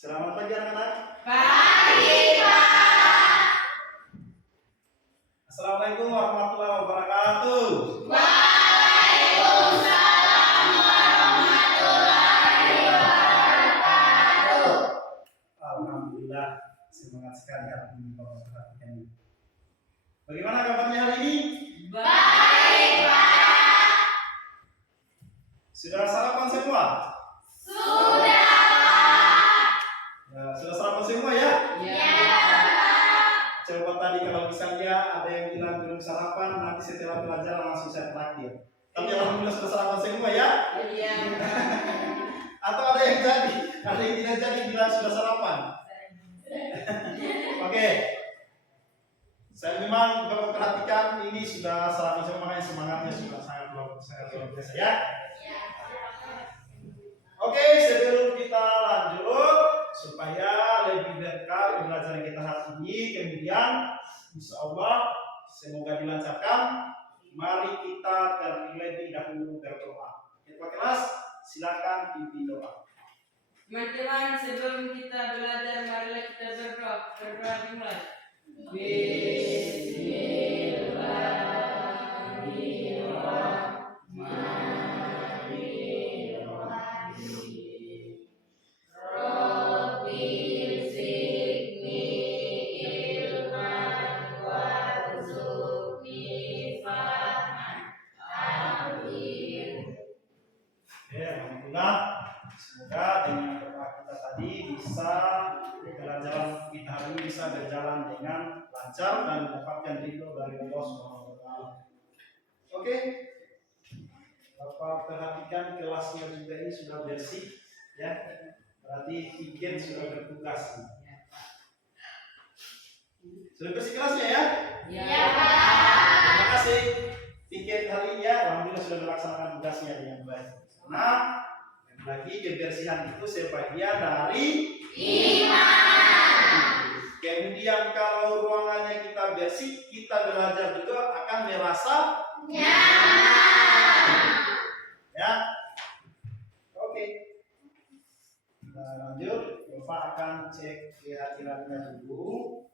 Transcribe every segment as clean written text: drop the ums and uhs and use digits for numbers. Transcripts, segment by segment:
Selamat pagi anak-anak. Pagi, Pak. Assalamualaikum warahmatullahi wabarakatuh. Waalaikumsalam warahmatullahi wabarakatuh. Alhamdulillah, semangat sekali hari ini Bapak perhatikan. Bagaimana kabarnya hari ini? Baik, Pak. Sudah sarapan semua? Sudah, Pak. Ya, sudah sarapan semua ya? Ya, Coba tadi kalau misalnya ada yang bilang belum sarapan, nanti setelah pelajaran langsung saya traktir. Tapi alhamdulillah sudah sarapan semua ya? Iya. Atau ada yang tidak jadi bilang sudah sarapan? Oke. Saya memang Bapak perhatikan ini sudah sarapan semua, makanya semangatnya sudah sangat luar biasa ya. Oke, sebelum kita lanjut supaya lebih berkah pembelajaran kita hari ini, kemudian insya Allah semoga dilancarkan. Mari kita terlebih dahulu berdoa. Ketua kelas, silakan pimpin doa. Teman-teman, sebelum kita belajar, marilah kita berdoa. Berdoa dimulai. Bismillahirrahmanirrahim. Rabbi zidni ilman warzuqni fahman. Amin. Oke, alhamdulillah. Semoga dengan doa kita tadi bisa pelajaran kita hari ini bisa berjalan dengan lancar dan mendapatkan ridho dari Allah Subhanahu wa taala. Oke. Bapak perhatikan kelasnya juga ini sudah bersih ya. Berarti tiket sudah bertugas. Sudah bersih kelasnya ya? Ya, Pak. Terima kasih. Tiket hari ini ya, alhamdulillah sudah melaksanakan tugasnya dengan baik. Nah, lagi kebersihan itu sebagian dari Iman. Kemudian kalau ruangannya kita bersih, kita belajar juga akan merasa Nyaman. ya. Oke. Kita lanjut. Bapak akan cek kehadirannya dulu.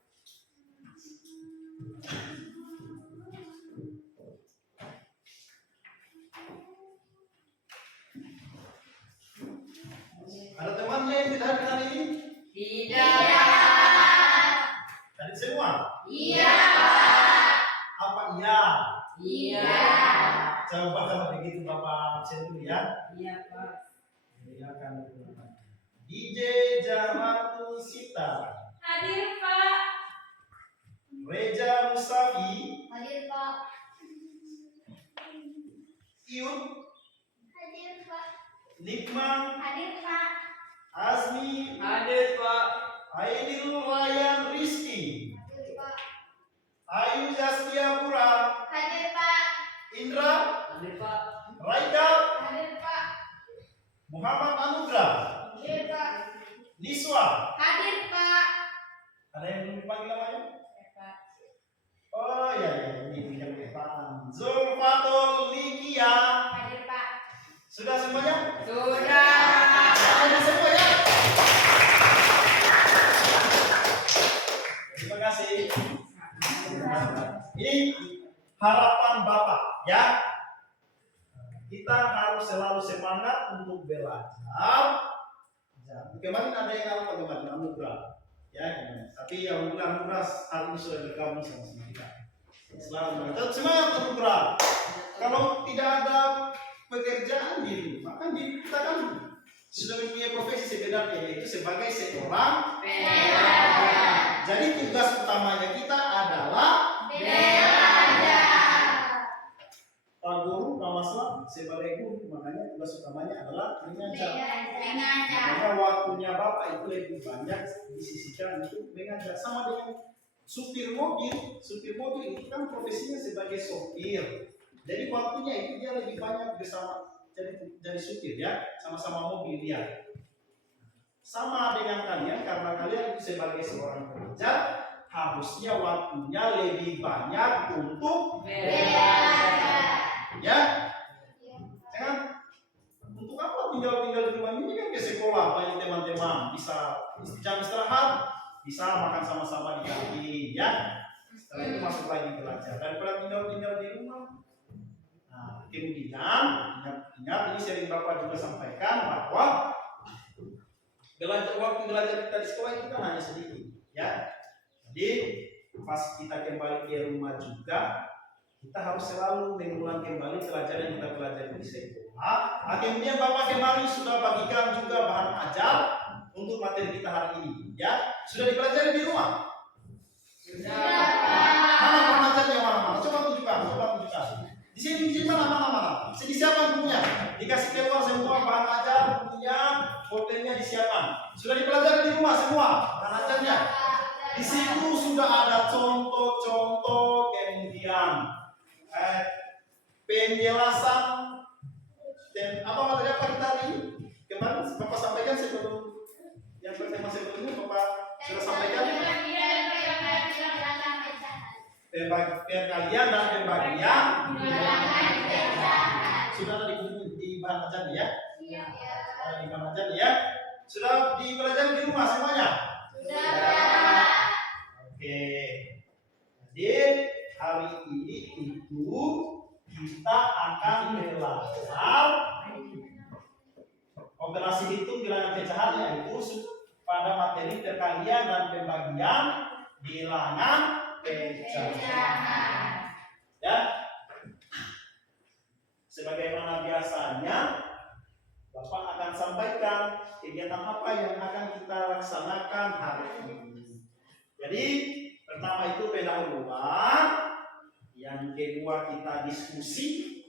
Ada temannya yang tidak hadir hari ini? Tidak. Tadi semua? Iya, Pak. Apa iya? Iya. Coba kalau begitu Bapak absen dulu ya. Iya, Pak. Iya kan. DJ Jamatul Sita, Hadir, Pak. Reja Mustafi, Hadir, Pak. Iut, Hadir, Pak. Nikma, Hadir, Pak. Azmi, Hadir, Pak. Aidil Ryan Rizky, Hadir, Pak. Ayu Zaskia Pura, Hadir, Pak. Indra, Hadir, Pak. Raika, Hadir, Pak. Muhammad Anugrah, Hadir, Pak. Niswa. Hadir, Pak. Ada yang belum dipanggil namanya? Pak. Oh iya, ini yang Pak Zulfatul Likia. Hadir, Pak. Sudah semuanya? Sudah. Sudah semua ya? Terima kasih. Ini harapan Bapak ya. Kita harus selalu semangat untuk belajar. Kemarin ada yang apa kemarin? Anugerah. Ya, tapi alhamdulillah Anugerah hari ini sudah bergabung sama kita. Selamat tetap semangat Anugerah. Kalau tidak ada pekerjaan diri, maka diri kita kan sudah mempunyai profesi sebenarnya, yaitu sebagai seorang Belajar. Jadi tugas utamanya kita adalah Belajar. Pak Guru, Pak Maslam sebagai guru, makanya tugas utamanya adalah mengajar. Mengajar. Maka waktunya Bapak itu lebih banyak disisihkan untuk mengajar, sama dengan supir mobil. Supir mobil itu kan profesinya sebagai sopir. Jadi waktunya itu dia lebih banyak bersama jadi supir ya, sama-sama mobil dia. Sama dengan kalian, karena kalian itu sebagai seorang pengajar, harusnya waktunya lebih banyak untuk Belajar. ya. Jangan untuk apa tinggal di rumah ini kan ke sekolah banyak teman-teman bersenam, bisa jam istirahat, bisa makan sama-sama di kantin, ya. Setelah itu masuk lagi belajar. Daripada tinggal di rumah. Nah, kemudian ingat ini sering Bapak juga sampaikan bahwa waktu belajar kita di sekolah itu kan hanya sedikit, ya. Jadi pas kita kembali ke rumah juga kita harus selalu mengulang kembali pelajaran yang kita pelajari di sekolah. Kemudian Bapak kemarin sudah bagikan juga bahan ajar untuk materi kita hari ini, ya. Sudah dipelajari di rumah? Sudah. Mana bahan ajarnya mana? Coba tunjukkan. Di sini mana? Sini siapa bukunya? Dikasih keluar semua bahan ajar, bukunya, foldernya disiapkan. Sudah dipelajari di rumah semua bahan ajarnya. Di situ sudah ada contoh-contoh, kemudian penjelasan dan apa materi apa kita hari ini. Kemarin Bapak sampaikan sebelum yang pertama sebelumnya Bapak sudah sampaikan perkalian dan pembagian. Sudah ada di bahan ajar ya? Di bahan ajar ya? Sudah dipelajari di rumah semuanya? Sudah. Oke. Jadi hari ini itu kita akan belajar operasi hitung bilangan pecahan, yaitu pada materi perkalian dan pembagian bilangan pecahan. Ya. Sebagaimana biasanya Bapak akan sampaikan kegiatan apa yang akan kita laksanakan hari ini. Jadi pertama itu pendahuluan, yang kedua kita diskusi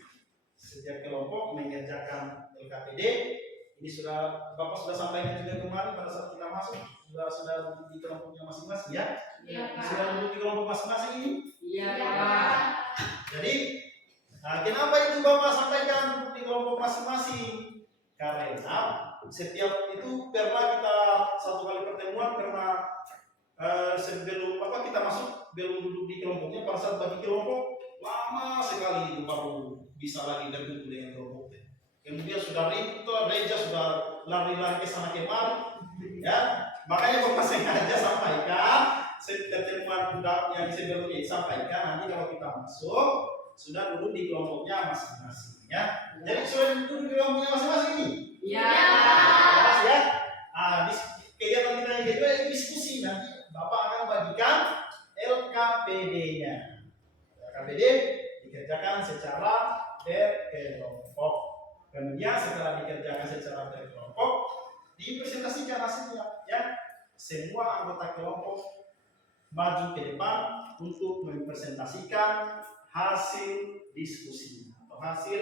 setiap kelompok mengerjakan LKPD. Ini Bapak sudah sampaikan juga kemarin pada saat kita masuk, sudah duduk di kelompoknya masing-masing, ya? Iya, Pak. Sudah duduk di kelompok masing-masing ini? Iya, Pak. Jadi kenapa itu Bapak sampaikan di kelompok masing-masing? Karena setiap itu pernah kita satu kali pertemuan sebelum kita masuk belum duduk di kelompoknya, pada saat bagi kelompok lama sekali itu baru bisa lagi berkumpul dengan kelompoknya. Kemudian sudah ribut, reja sudah lari-lari ke sana kemari, ya. Makanya Bapak sengaja sampaikan pertemuan yang sebelumnya disampaikan, nanti kalau kita masuk sudah duduk di kelompoknya masing-masing, ya. Jadi sudah duduk di kelompoknya masing-masing ini. Iya. Jelas ya. Kegiatan kita yang kedua itu diskusi. Nanti Bapak akan bagikan LKPD-nya. LKPD dikerjakan secara berkelompok. Kemudian setelah dikerjakan secara berkelompok, dipresentasikan hasilnya, ya. Semua anggota kelompok maju ke depan untuk mempresentasikan hasil diskusi atau hasil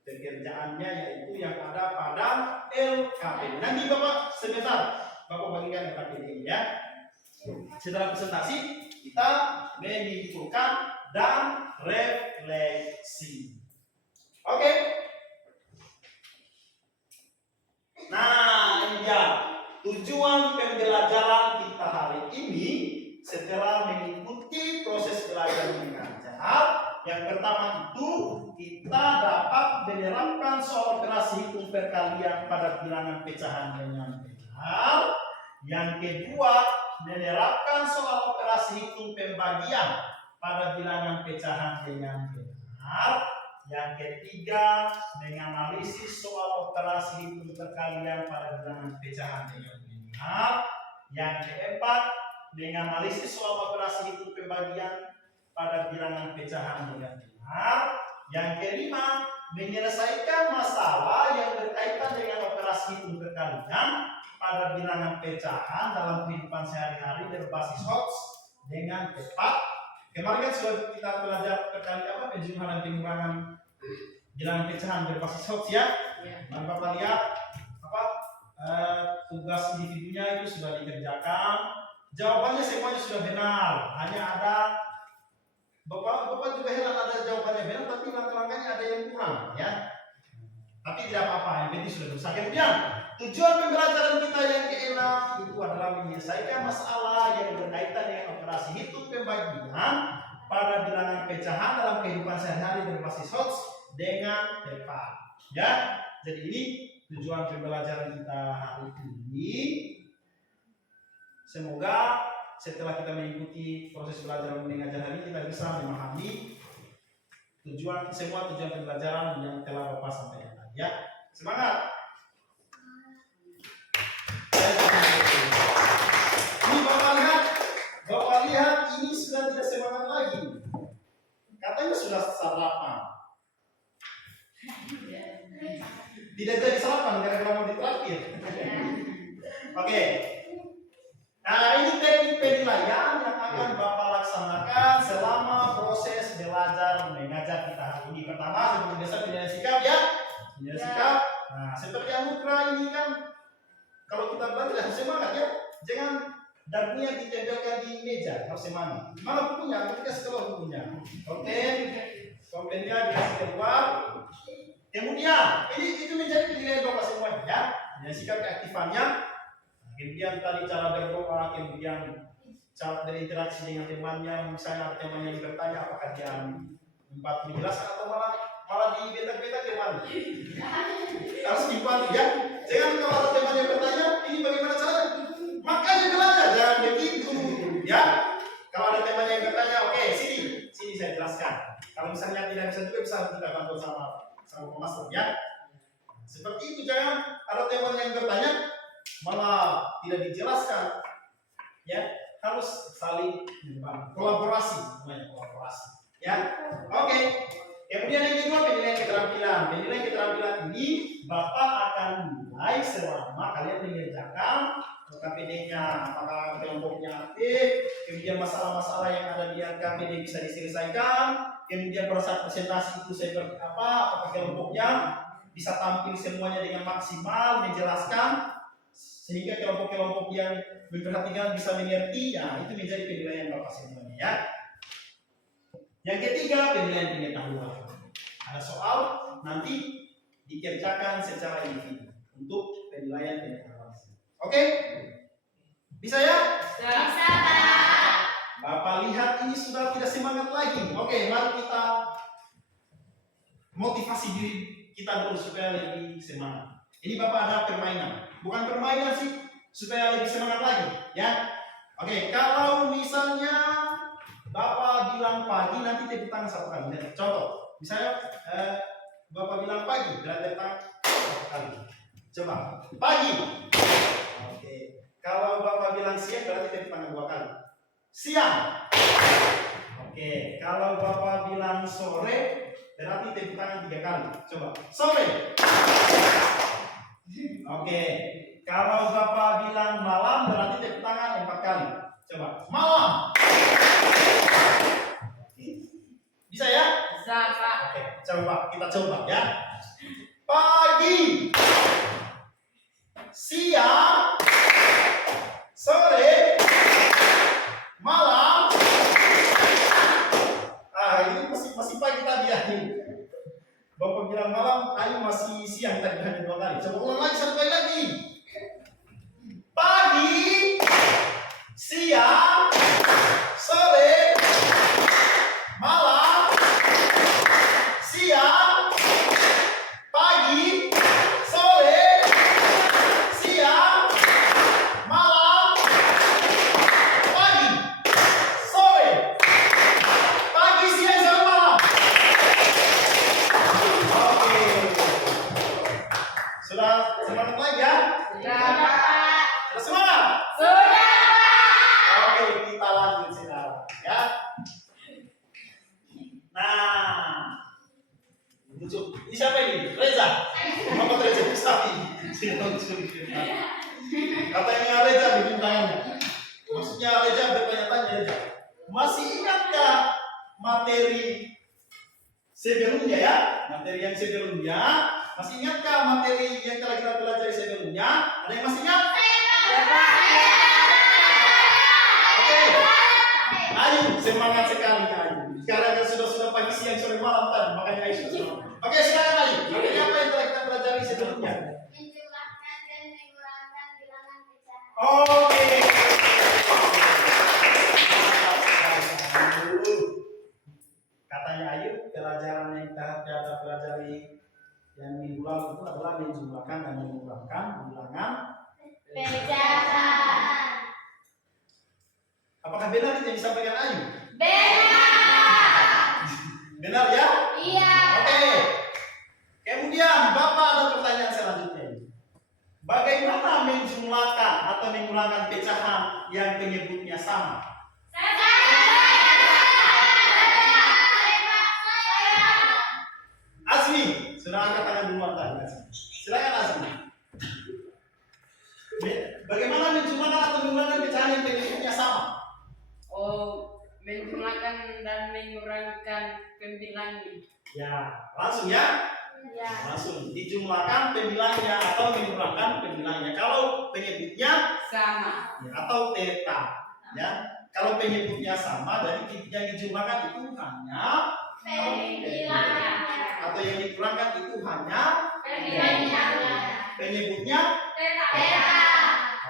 pekerjaannya, yaitu yang ada pada LKPD. Nanti Bapak sebentar Bapak bagikan LKPD, ya. Setelah presentasi kita menyimpulkan dan refleksi. Oke. Nah, ini dia tujuan pembelajaran kita hari ini. Setelah mengikuti proses belajar mengajar, yang pertama itu kita dapat menerapkan soal operasi hitung perkalian pada bilangan pecahan dengan benar. Yang kedua, menerapkan soal operasi hitung pembagian pada bilangan pecahan dengan benar. Yang ketiga, menganalisis soal operasi hitung perkalian pada bilangan pecahan dengan benar. Yang keempat, menganalisis soal operasi hitung pembagian pada bilangan pecahan dengan benar. Yang kelima, menyelesaikan masalah yang berkaitan dengan operasi hitung perkalian pada bilangan pecahan dalam kehidupan sehari-hari berbasis HOTS dengan tepat. Kemarin kan sudah kita belajar perkalian penjumlahan dan pengurangan bilangan pecahan berbasis HOTS, ya. Dan Bapak lihat tugas individunya itu sudah dikerjakan. Jawabannya semuanya sudah benar, hanya ada Bapak juga heran ada jawabannya benar, tapi langkah-langkahnya ada yang kurang, ya. Tapi tidak apa-apa, yang penting sudah berusaha. Kemudian tujuan pembelajaran kita yang keenam itu adalah menyelesaikan masalah yang berkaitan dengan operasi hitung pembagian pada bilangan pecahan dalam kehidupan sehari-hari berbasis HOTS dengan tepat, ya. Jadi ini tujuan pembelajaran kita hari ini. Semoga setelah kita mengikuti proses belajar mengajar hari kita bisa memahami semua tujuan pembelajaran yang telah Bapak sampaikan tadi ya. Semangat. Ini Bapak lihat ini sudah tidak semangat lagi. Katanya sudah sarapan. Tidak jadi sarapan gara-gara mau ditraktir. Oke. Nah, ini teknik penilaian yang akan Bapak laksanakan selama proses belajar mengajar kita hari ini. Pertama, seperti biasa penilaian sikap ya. Penilaian sikap. Nah, seperti anugerah ini kan kalau kita belajar harus semangat ya. Jangan dagunya ditempelkan di meja, harus semangat. Mana bukunya? Ketika sekolah bukunya. Kompennya dikasih keluar. Kemudian, itu menjadi penilaian Bapak semuanya ya. Penilaian sikap keaktifannya. Kemudian tadi cara berdoa, kemudian cara berinteraksi dengan temannya, misalnya temannya yang bertanya apakah dia sempat menjelaskan atau malah di beta-beta teman. Harus dibantu ya. Jangan kalau ada teman yang bertanya, ini bagaimana caranya? Makanya belajar, jangan begitu ya. Kalau ada teman yang bertanya, oke, sini saya jelaskan. Kalau misalnya tidak bisa juga bisa kita bantu sama pemaster ya. Seperti itu, jangan ada teman yang bertanya malah tidak dijelaskan ya, harus saling kolaborasi ya. Oke. Kemudian yang kedua penilaian keterampilan ini Bapak akan nilai selama kalian mengerjakan KPD-nya, apakah kelompoknya aktif, kemudian masalah-masalah yang ada di KPD bisa diselesaikan, kemudian pada saat presentasi itu seperti apa, apakah kelompoknya bisa tampil semuanya dengan maksimal menjelaskan sehingga kelompok-kelompok yang memperhatikan bisa mengerti, ya itu menjadi penilaian Bapak semuanya ya. Yang ketiga, penilaian pengetahuan. Ada soal nanti dikerjakan secara individu untuk penilaian pengetahuan. Oke? Bisa ya? Bisa. Bapak lihat ini sudah tidak semangat lagi. Oke, mari kita motivasi diri kita dulu supaya lebih semangat. Ini Bapak ada permainan. Bukan permainan sih, supaya lebih semangat lagi, ya. Oke, kalau misalnya Bapak bilang pagi, nanti tepuk tangan satu kali. Contoh, misalnya Bapak bilang pagi, berarti tangan satu kali. Coba, pagi. Oke, kalau Bapak bilang siang, berarti tepuk tangan dua kali. Siang. Oke, kalau Bapak bilang sore, berarti tepuk tangan tiga kali. Coba, sore. Oke, kalau Bapak bilang malam berarti tepuk tangan 4 kali. Coba, malam. Bisa ya? Bisa, Pak. Oke, coba kita coba ya. Pagi, siang, sore, malam. Ini masih pagi tadi ya. Bapak bilang malam, ayo masih siang tadi hanya 2 kali. Coba ulang lagi satu kali lagi. Pagi, siang, sore, malam, siang, pagi, sore, siang, malam, pagi, sore, pagi, siang, sore, malam. Sudah semangat lagi ya? Sudah, Pak. Sudah semangat? Sudah, Pak. Oke, kita lanjut sekarang ya. Nah, lucu. Ini siapa ini? Reza. Bapak Reza Mustafi. Katanya Reza bikin tangannya. Maksudnya Reza bertanya-tanya Reza. Masih ingatkah materi sebelumnya ya? Materi yang sebelumnya. Masih ingatkah materi yang telah kita pelajari sebelumnya? Ada yang masih ingat? Ya, Pak. Oke. Ayo, semangat sekali ayo. Sekarang kan sudah pagi siang sore malam tadi, makanya ayo sudah semangat. Oke, sekarang ayo. Materi apa yang telah kita pelajari sebelumnya? Menjumlahkan dan mengurangkan bilangan pecahan. Oke. Katanya Ayu, pelajaran yang kita pelajari yang minggu lalu itu adalah menjumlahkan dan mengurangkan bilangan. Pecahan. benar itu yang disampaikan Ayu? Benar. Benar ya? Iya. Oke. Kemudian Bapak ada pertanyaan selanjutnya. Bagaimana menjumlahkan atau mengurangkan pecahan yang penyebutnya sama? Azmi, sudah angkat tangan duluan tadi. Azmi. Silakan Azmi. Bagaimana menjumlahkan atau mengurangkan pecahan yang penyebutnya sama? Oh, menjumlahkan dan mengurangkan pembilangnya. Ya, langsung ya. Iya. Langsung dijumlahkan pembilangnya atau mengurangkan pembilangnya. Kalau penyebutnya Sama. ya, atau theta, ya. Kalau penyebutnya sama, jadi yang dijumlahkan itu hanya Pembilangnya. atau yang dikurangkan itu hanya Pembilangnya. penyebutnya. Theta.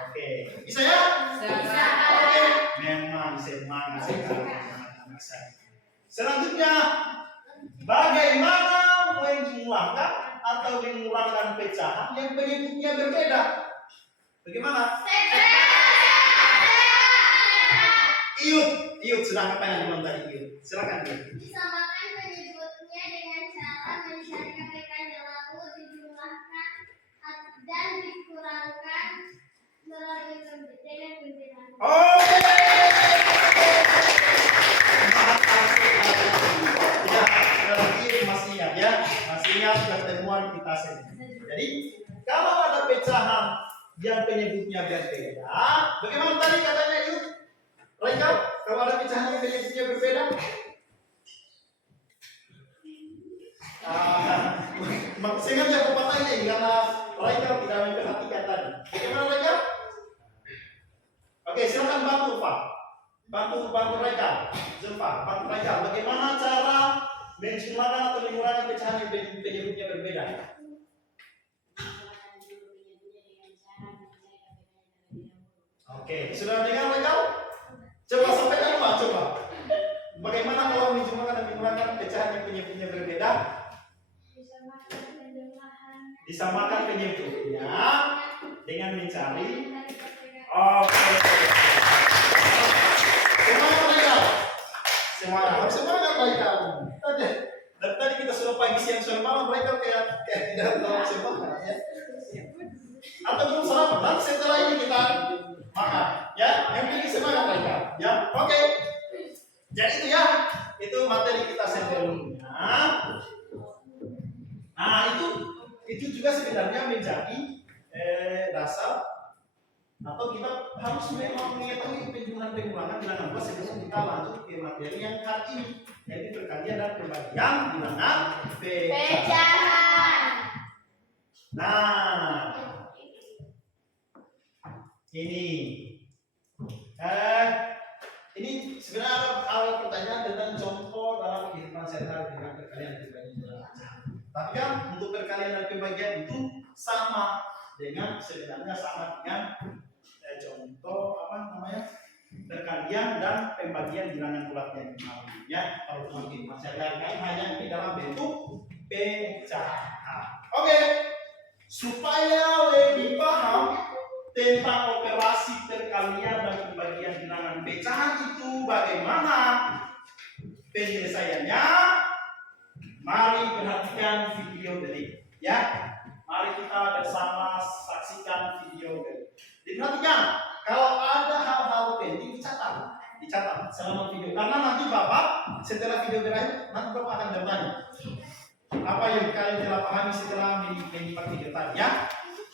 Oke, bisa ya? Bisa. Oke, memang semangat sekali anak-anak saya. Selanjutnya, bagaimana menjumlahkan atau mengurangkan pecahan yang penyebutnya berbeda? Bagaimana? Iut sudah apa yang belum tadi Iut? Silakan Iut. Disamakan penyebutnya dengan cara mencari mereka lalu dijumlahkan dan dikurangkan melalui dengan pembilangan. Oke. Ya, berarti masih ingat ya, masih ingat pertemuan kita sebelumnya. Jadi kalau ada pecahan yang penyebutnya berbeda, bagaimana tadi katanya Iut? Raikal, kalau ada pecahan yang penyebutnya berbeda? Sengaja aku patahin karena Raikal tidak memperhatikan tadi. Bagaimana Raikal? Oke, silakan bantu Pak. Bantu Raikal. Zulfa, bantu Raikal. Bagaimana cara menjumlahkan atau mengurangi pecahan yang penyebutnya berbeda? Oke, sudah dengar Raikal? Coba sampaikan Pak, coba. Bagaimana kalau menjumlahkan dan mengurangi pecahan yang penyebutnya berbeda? Disamakan penyebutnya dengan mencari. Oke. Semangat Raikal. Semangat. Harus semangat Raikal. Dan tadi kita sudah pagi siang sore malam Raikal kayak tidak terlalu semangat ya. Atau belum sarapan. Nanti setelah ini kita makan. Ya, yang penting semangat Raikal. Ya, oke. Jadi itu ya. Itu materi kita sebelumnya. Nah, itu juga sebenarnya menjadi dasar atau kita harus memang mengetahui penjumlahan pengurangan bilangan luas sebelum kita lanjut ke materi yang hari ini, yaitu perkalian dan pembagian bilangan pecahan. Nah, ini sebenarnya ada pertanyaan tentang contoh dalam kehidupan sehari-hari dengan perkalian dan pembagian bilangan pecahan. Tapi kan untuk perkalian dan pembagian itu sama dengan contoh perkalian dan pembagian bilangan bulat yang kemarin ya. Kalau teman kehidupan sehari-hari hanya ini dalam bentuk pecahan. Oke, supaya lebih paham tentang operasi perkalian dan pembagian bilangan pecahan itu bagaimana penyelesaiannya, mari perhatikan video berikut ya. Mari kita bersama saksikan video berikut. Diperhatikan, kalau ada hal-hal penting dicatat selama video, karena nanti Bapak setelah video berakhir nanti Bapak akan bertanya apa yang kalian telah pahami setelah menyimak video tadi ya.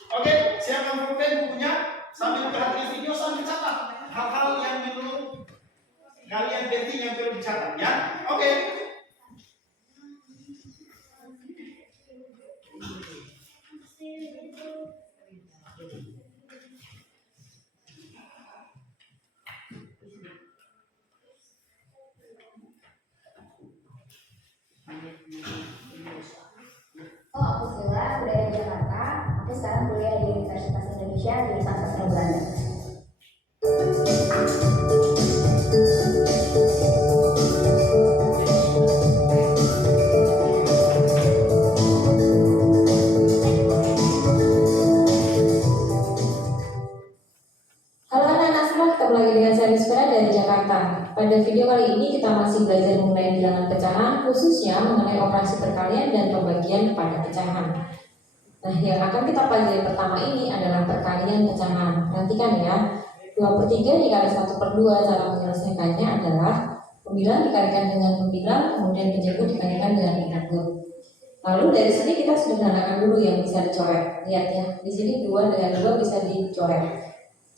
Oke, siapkan pulpen bukunya sambil perhatikan video sambil catat hal-hal yang menurut kalian penting yang perlu dicatat ya. Oke. Oh, aku Sila, kuliah di Jakarta. Aku sekarang kuliah di Universitas Indonesia di Sastra Belanda. ketemu lagi dengan saya Mispera dari Jakarta. Pada video kali ini kita masih belajar mengenai bilangan pecahan, khususnya mengenai operasi perkalian dan pembagian pada pecahan. Nah, yang akan kita pelajari pertama ini adalah perkalian pecahan. Perhatikan ya, 2/3 dikali 1/2, cara menyelesaikannya adalah pembilang dikalikan dengan pembilang, kemudian penjago dikalikan dengan penjago. Lalu dari sini kita sederhanakan dulu yang bisa dicoret. Lihat ya, di sini 2 dengan 2 bisa dicoret.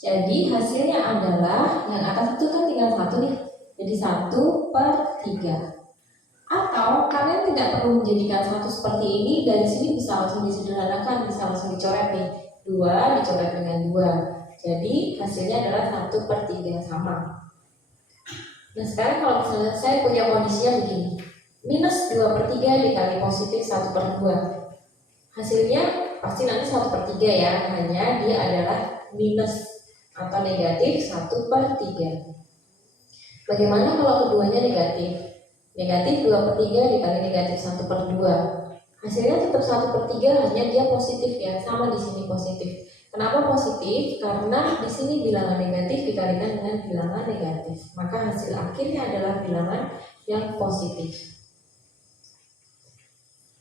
Jadi hasilnya adalah yang atas itu kan tinggal 1 nih, jadi 1/3. Atau kalian tidak perlu menjadikan 1 seperti ini, dari sini bisa langsung disederhanakan, bisa langsung dicoret nih. 2 dicoret dengan 2, jadi hasilnya adalah 1/3 sama. Nah sekarang kalau misalnya saya punya kondisinya begini, minus 2/3 dikali positif 1/2, hasilnya pasti nanti 1/3 ya, hanya dia adalah minus atau negatif 1/3. Bagaimana kalau keduanya negatif? Negatif 2/3 dikali negatif 1/2, hasilnya tetap 1/3, hanya dia positif ya, sama di sini positif. Kenapa positif? Karena di sini bilangan negatif dikalikan dengan bilangan negatif, maka hasil akhirnya adalah bilangan yang positif.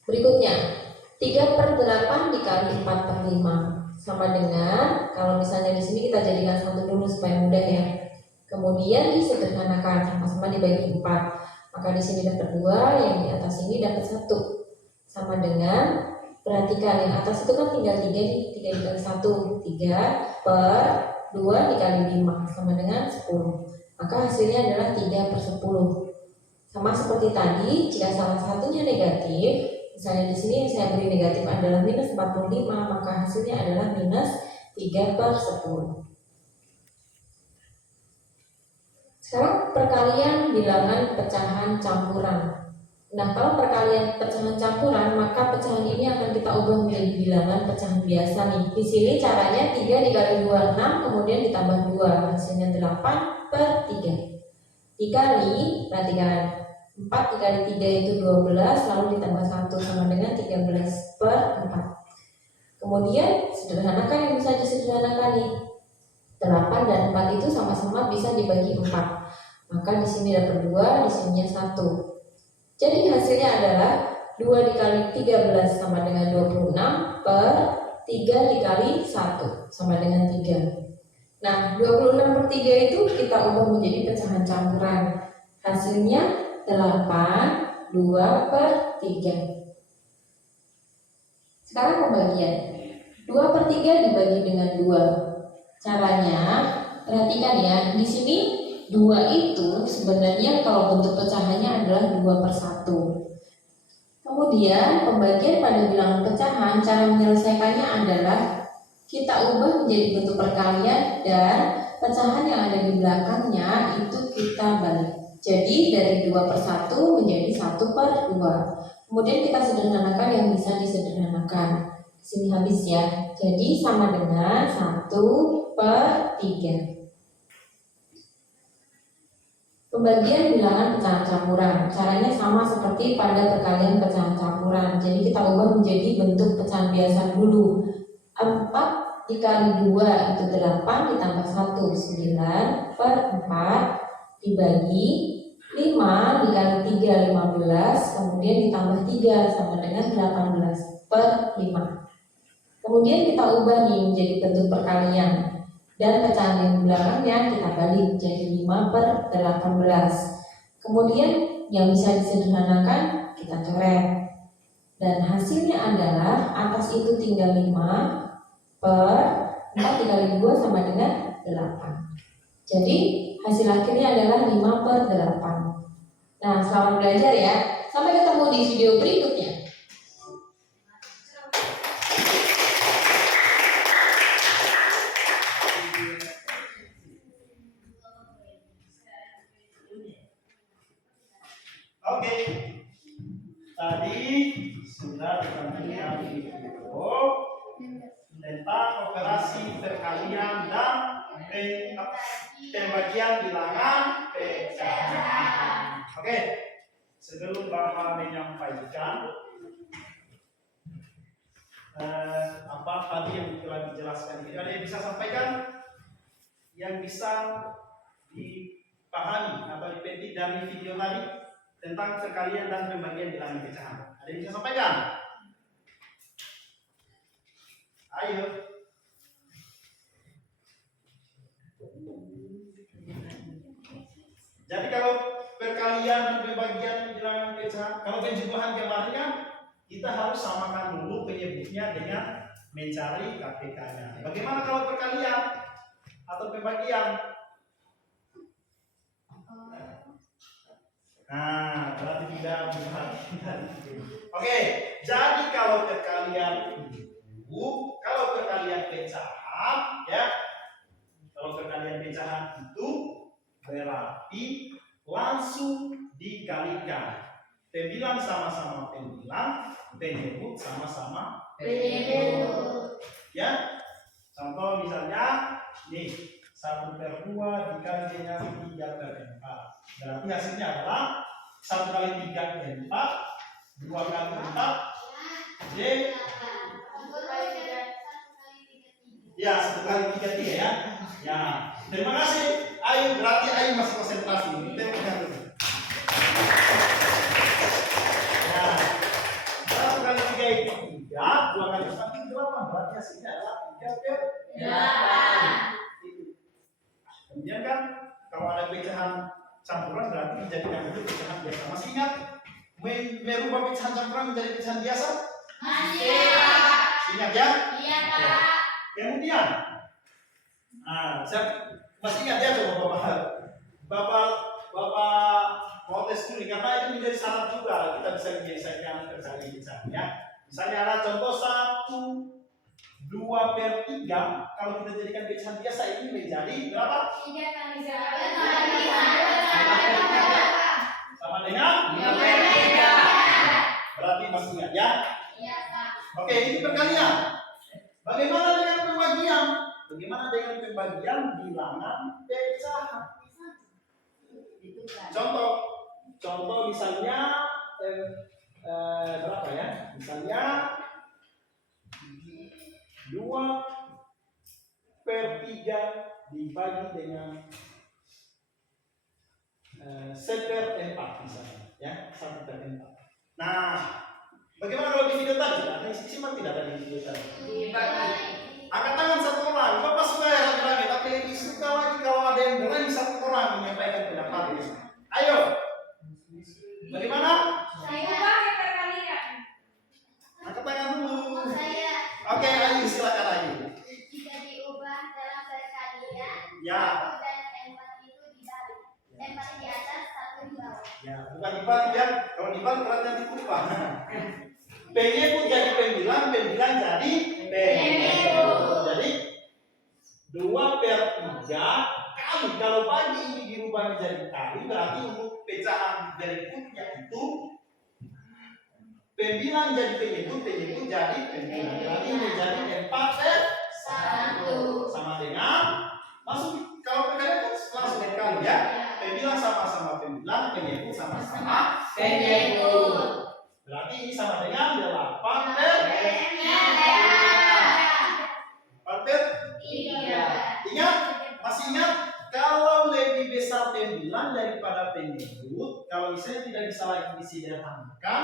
Berikutnya 3/8 dikali 4/5 sama dengan, kalau misalnya di sini kita jadikan 1 dulu supaya mudah ya. Kemudian disederhanakan, sama-sama dibagi 4. Maka di sini dapat 2, yang di atas ini dapat 1. Sama dengan, perhatikan yang atas itu kan tinggal 3 nih, 3 dikali 1, 3/2 dikali 5 sama dengan 10. Maka hasilnya adalah 3/10. Sama seperti tadi, jika salah satunya negatif, misalnya di sini yang saya beri negatif adalah minus 45, maka hasilnya adalah minus 3/10. Sekarang perkalian bilangan pecahan campuran. Nah, kalau perkalian pecahan campuran, maka pecahan ini akan kita ubah menjadi bilangan pecahan biasa nih. Di sini caranya 3 dikali 2, 6, kemudian ditambah 2, hasilnya 8/3. Dikali, perhatikan, 4 dikali 3 itu 12, lalu ditambah 1 sama dengan 13/4. Kemudian sederhanakan yang bisa disederhanakan nih. 8 dan 4 itu sama-sama bisa dibagi 4. Maka di sini dapat 2, di sininya 1. Jadi hasilnya adalah 2 dikali 13 sama dengan 26/3 dikali 1 sama dengan 3. Nah, 26/3 itu kita ubah menjadi pecahan campuran. Hasilnya 8, 2/3. Sekarang pembagian. 2/3 dibagi dengan 2. Caranya, perhatikan ya, di sini 2 itu sebenarnya kalau bentuk pecahannya adalah 2/1. Kemudian pembagian pada bilangan pecahan, cara menyelesaikannya adalah kita ubah menjadi bentuk perkalian dan pecahan yang ada di belakangnya itu kita balik. Jadi dari 2/1 menjadi 1/2. Kemudian kita sederhanakan yang bisa disederhanakan. Sini habis ya. Jadi sama dengan 1/3. Pembagian bilangan pecahan campuran, caranya sama seperti pada perkalian pecahan campuran. Jadi kita ubah menjadi bentuk pecahan biasa dulu. 4 dikali 2 itu 8 ditambah 1, 9/4 dibagi 5 dikali 3, 15, kemudian ditambah 3 sama dengan 18/5. Kemudian kita ubah nih menjadi bentuk perkalian. Dan pecahan yang belakangnya kita balik jadi 5/18. Kemudian yang bisa disederhanakan kita coret. Dan hasilnya adalah atas itu tinggal 5/4 dikali 2 sama dengan 8. Jadi hasil akhirnya adalah 5/8. Nah, selamat belajar ya. Sampai ketemu di video berikutnya. Oke, tadi sudah ditampilkan video tentang operasi perkalian dan pembagian bilangan pecahan. Oke, sebelum Bapak menyampaikan apa tadi yang telah dijelaskan, ada yang bisa sampaikan? yang bisa dipahami atau dipetik dari video tadi tentang perkalian dan pembagian bilangan pecahan? Ada yang bisa sampaikan? Ayo. Jadi kalau perkalian dan pembagian bilangan pecahan, kalau penjumlahan kemarin kan kita harus samakan dulu penyebutnya dengan mencari KPK-nya. Bagaimana kalau perkalian atau pembagian? Nah, berarti tidak berhati-hati. Oke, jadi kalau perkalian itu, kalau perkalian pecahan, ya, kalau perkalian pecahan itu berarti langsung dikalikan. Pembilang sama-sama pembilang, penyebut sama-sama Penyebut. ya. Contoh misalnya nih 1/2 dikali dengan 3/4. Berarti hasilnya adalah 1 kali 3/4, 2 kali 4 J. Ya, 1 kali 3 ya. Ya, terima kasih. Ayo, berarti Ayo masih konsentrasi. Kita pegang dulu. Ya, 1 kali 3 itu 3, 2 kali 4 itu 8. Berarti hasilnya adalah 3/8. Kemudian kan kalau ada pecahan campuran berarti dijadikan itu pecahan biasa. Masih ingat merubah pecahan campuran menjadi pecahan biasa? Masih. Ingat ya? Iya, Pak. Kemudian, saya masih ingat ya, coba Bapak protes dulu karena itu menjadi syarat juga kita bisa menyelesaikan perkalian pecahan ya. Misalnya ada contoh 1/2/3, kalau kita jadikan pecahan biasa ini menjadi berapa? 3 kali 1. Sama dengan 3/3. berarti masih ingat ya? Iya, Pak. Oke, ini perkalian. Bagaimana dengan pembagian? Bagaimana dengan pembagian bilangan pecahan? Contoh misalnya berapa ya? Misalnya 2/3 dibagi dengan 1/4 misalnya, ya 1/4. Nah, bagaimana kalau di video tadi? Ada yang simak tidak tadi di video tadi? Angkat tangan satu orang. Bapak suka ya lagi-lagi, tapi lebih suka lagi kalau ada yang mulai satu orang menyampaikan pendapat. Ayo, bagaimana? Saya. Angkat tangan dulu. Saya. Oke, Ayu silakan Ayu. Jika diubah dalam perkalian, Ya. 1 dan 4 itu dibalik. 4 di atas, 1 di bawah. Ya, bukan dibalik ya. Kalau dibalik berarti nanti lupa. Penyebut jadi pembilang jadi penyebut. Jadi 2/3 kali. Kalau pagi ini dirubah menjadi kali, berarti untuk pecahan berikutnya itu pembilang jadi penyebut jadi pembilang. Berarti menjadi 4/1 sama dengan langsung kalau perkalian kan langsung dikali ya. Pembilang sama-sama pembilang, penyebut sama-sama Penyebut. berarti ini sama dengan 8/3. Ingat? Masih ingat? Kalau lebih besar pembilang daripada penyebut, kalau misalnya tidak bisa lagi disederhanakan,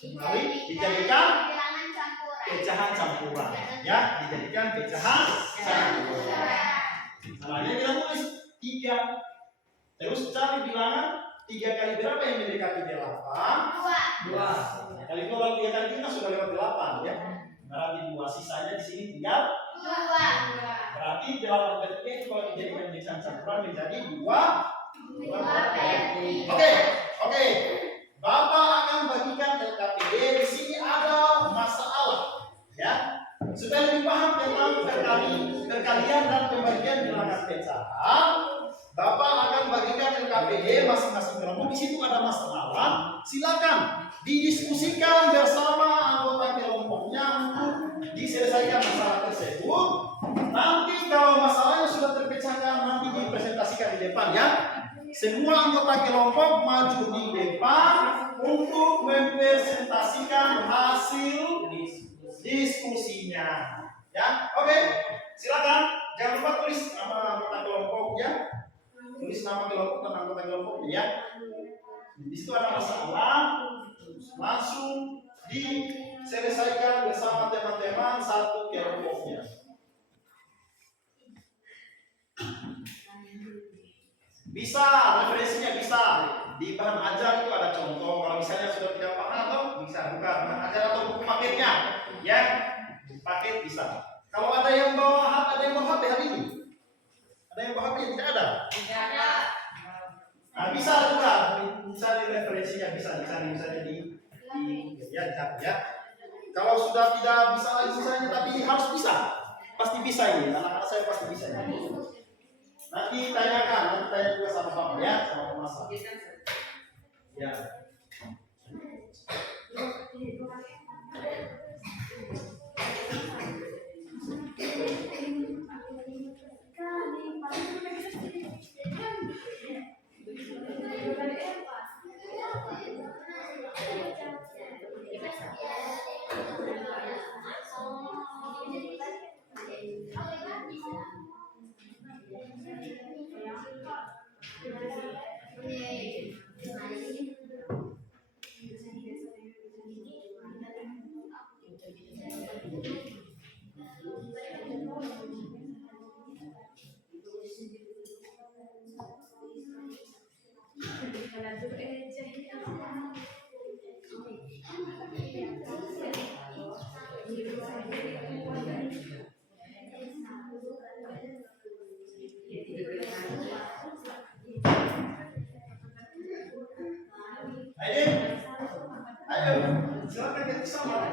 kembali dijadikan bilangan campuran. pecahan campuran, ya, dijadikan pecahan campuran. Caranya kita tulis 3, terus cari bilangan 3 kali berapa yang mendekati 8? 2. Kali 2 kalau 3 kali 3 sudah lewat 8 ya. Berarti 2 sisanya di sini tinggal 2. berarti 8/3 itu kalau dijadikan pecahan campuran menjadi 2. Oke. Bapak akan bagikan LKPD. Di sini ada masalah ya. Supaya lebih paham tentang perkalian dan pembagian bilangan pecahan, Bapak akan bagikan LKPD masing-masing kelompok. Di situ ada masalah. Silakan didiskusikan bersama anggota kelompoknya untuk diselesaikan masalah tersebut. Nanti kalau masalahnya sudah terpecahkan, nanti dipresentasikan di depan ya. Semua anggota kelompok maju di depan untuk mempresentasikan hasil diskusinya. Ya, oke, silakan. jangan lupa tulis nama anggota kelompoknya, tulis nama kelompok dan anggota kelompoknya ya. Di situ ada masalah, langsung diselesaikan bersama teman-teman satu kelompoknya. Bisa, referensinya bisa. Di bahan ajar itu ada contoh. Kalau misalnya sudah tidak paham atau bisa buka bahan ajar atau buku paketnya, ya, paket bisa. Kalau ada yang bawa HP hari ini, ada yang bawa HP tidak ada. Tidak ada. Nah, bisa juga, misalnya referensinya bisa di ya. Kalau sudah tidak bisa lagi misalnya, tapi harus bisa, pasti bisa ini. Anak-anak saya pasti bisa ini. Nanti tanya juga sama Bapak ya, sama pemasak. Ya. Ayo, silakan kita sama.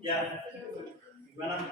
Ya, gimana?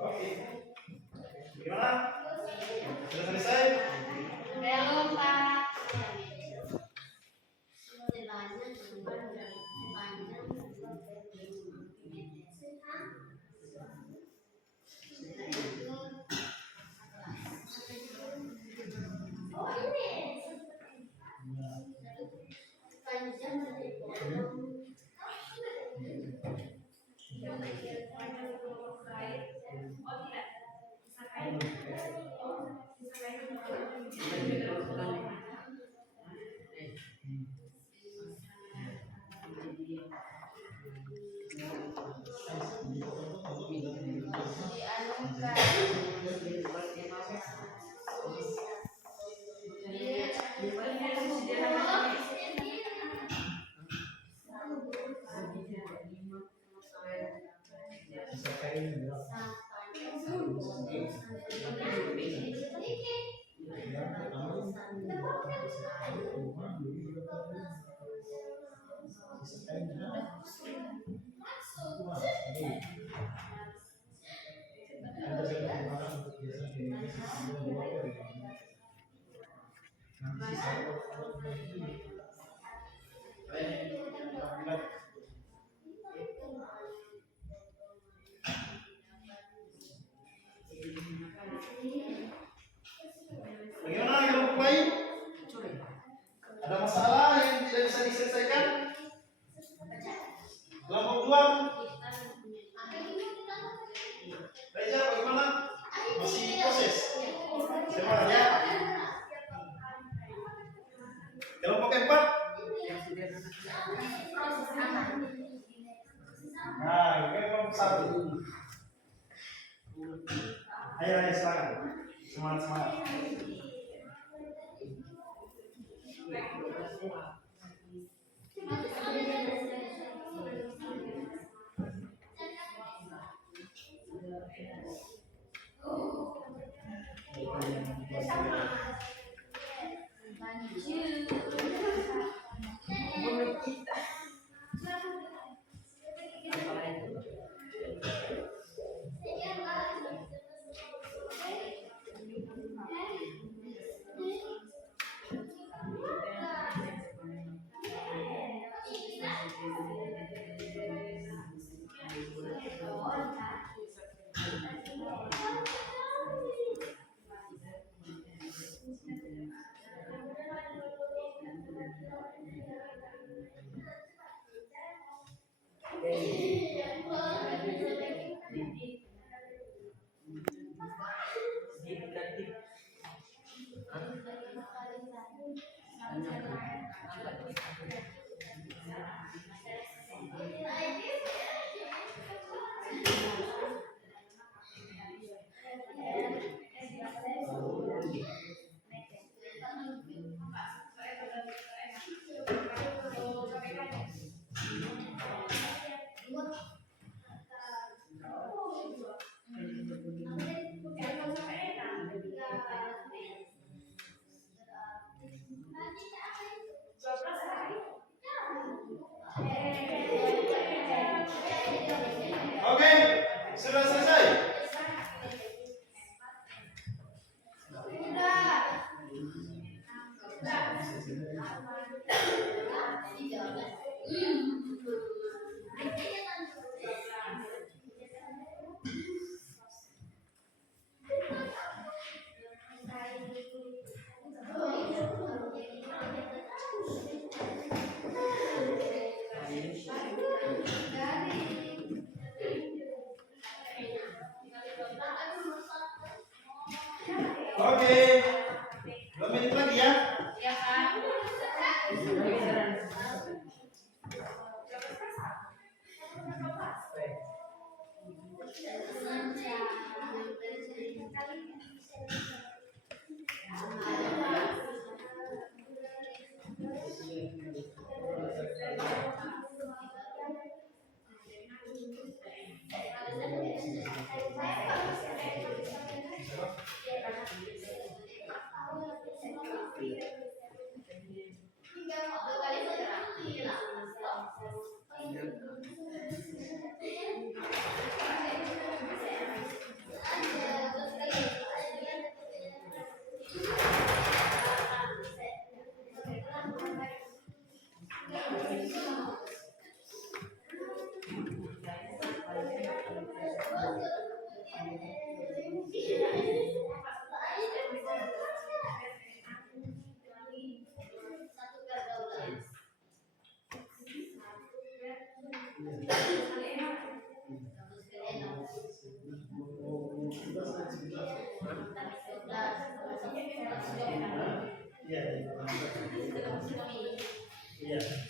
Oke. Gimana? Sudah selesai? Belum, Pak. Bagaimana kelompok lain? Ada masalah yang tidak bisa diselesaikan? Kelompok dua? Reza, bagaimana? Masih proses? Semangat ya. Kelompok keempat? Nah, ini kelompok satu. Ayo, silakan. Semangat. Oke, sudah selesai. Oke, 2 menit lagi ya. Ya Kak. Iya. Iya.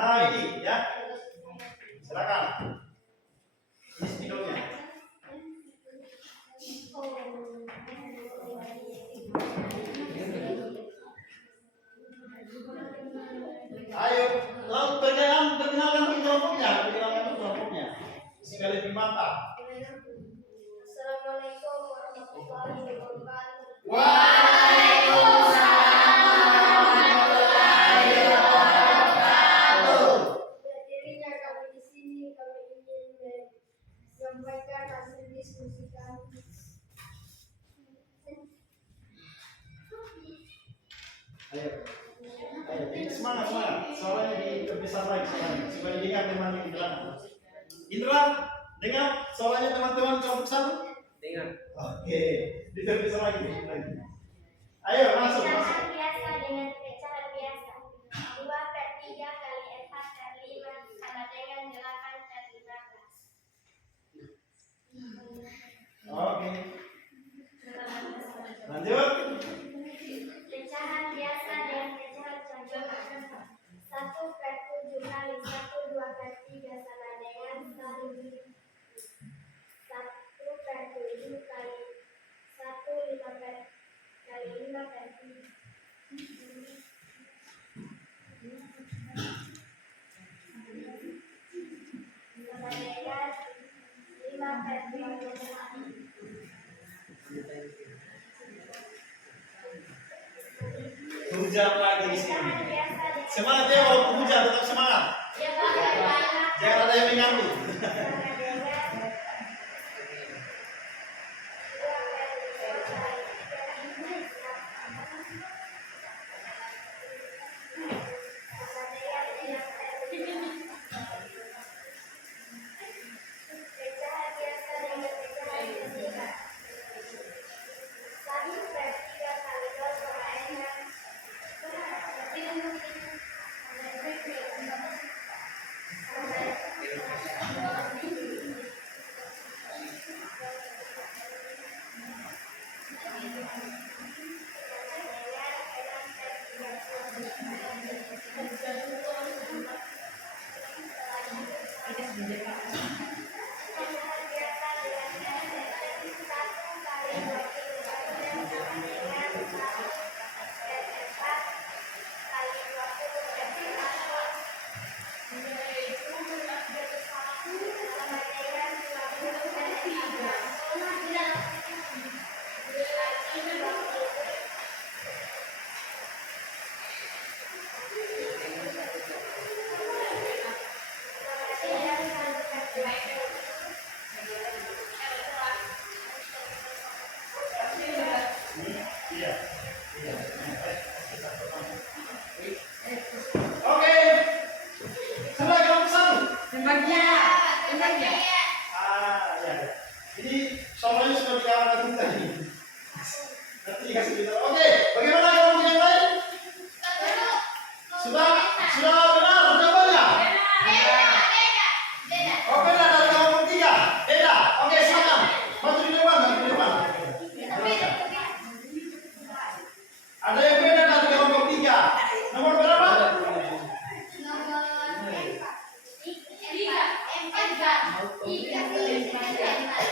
Nah ini ya, silakan. Ini spidolnya. Ayo, lalu perkenalkan kelompoknya. Supaya lebih mantap. Assalamualaikum warahmatullahi wabarakatuh. Berdirinya kami di sini, kami ingin menyampaikan hasil diskusi kami. Ayo, semangat. Suaranya diperbesar lagi supaya didengar teman yang di belakang. Indra, dengar suaranya teman-teman kelompok satu? Dengar. Oke, diperbesar lagi. Ayo, masuk. Pecahan biasa dengan pecahan biasa. 2/3 kali 4/5 sama dengan 8/15. Oke. Lanjut. Pecahan biasa dengan pecahan campuran. 1/7 kali 1 2/3 sama dengan 1/7 kali 1 5/3. Sama dengan 5/5. Hujan lagi di sini. Pecahan biasa dengan Semangat ya, walaupun hujan tetap semangat. Jangan ada yang mengganggu. Oke, sudah kelompok satu. Tembaknya. Ya. Jadi soalnya sudah dikawarkan tadi. Nanti dikasih kita. Oke, bagaimana kelompok yang lain? Sudah benar jawabannya? Oh beda dari kelompok 3. Beda. Oke, silakan. Maju di depan. Ada yang beda dari kelompok 3. Nomor berapa?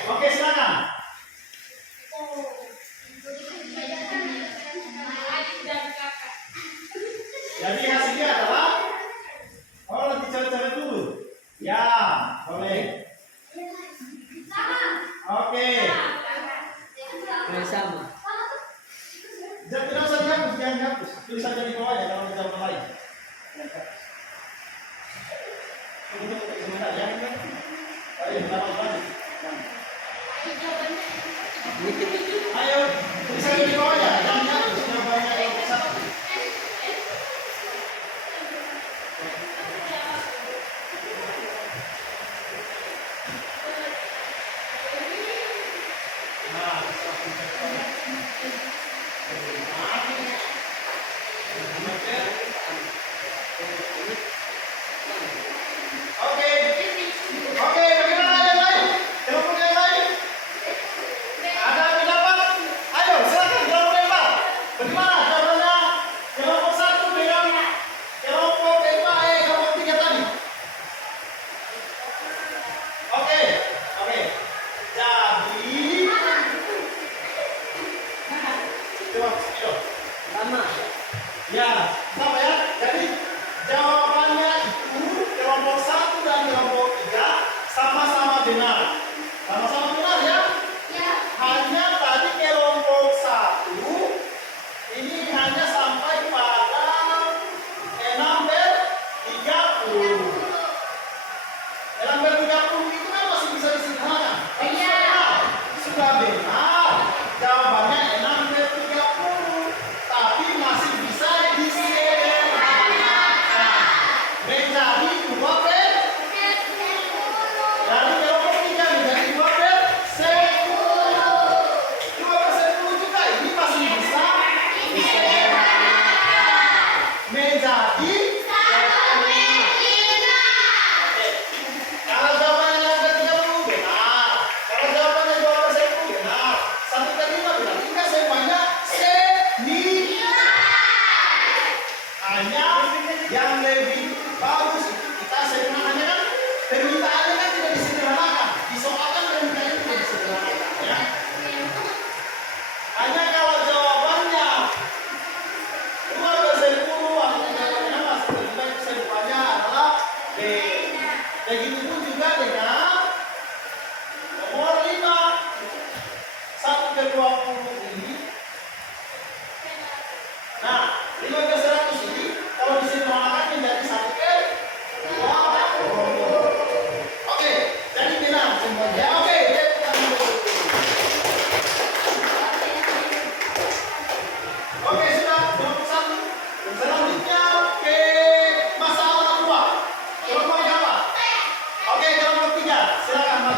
Oke, silakan. Jadi hasilnya adalah nanti cari-cari dulu. Ya, boleh. Oke. Sama. Jangan tidak usah dihapus, tulis saja di bawah ya kalau ada jawaban lain. Sebentar ya. Ayo, ayo, tulis saja di bawah ya. Jangan dihapus, jawabannya yang satu. Oke, bagaimana yang lain? Kelompok yang lain? Ada pendapat? Ayo, silakan kelompok yang lain. Coba, ayo. Sama. Ya, sama ya. Jadi jawabannya itu kelompok 1 dan kelompok 3 sama-sama benar. Sama-sama benar ya. Ya. Hanya tadi kelompok 1 ini hanya sampai pada 6/30. 6/30 itu kan masih bisa disederhanakan. Tapi sudah benar. Jawabannya 6/30. Tapi masih bisa disederhanakan. Menjadi 2/10. Dari kelompok 3 menjadi 2/10. 2/10 juga ini masih bisa disederhanakan. Menjadi kalau jawabannya yang ke-30 benar. Kalau jawabannya 2/10 benar. 1/5 benar. Ini semuanya seminar. Hanya yang lebih bagus itu kita sederhanakan kan permintaannya kan tidak disederhanakan. Di soal kan permintaannya tidak disederhanakan ya. Hanya kalau jawabannya 2/10 atau jawabannya masih lebih baik jawabannya adalah B. Begitu pun juga dengan nomor 5 1/20 ini. Nah, 5/100 ini kalau disederhanakan menjadi 1/20. Oke, jadi benar semuanya. Oke, kita mulai. Oke, sudah 21. Selanjutnya ke masalah kedua. Kelompok berapa? Oke, kelompok 3. Silakan Mas.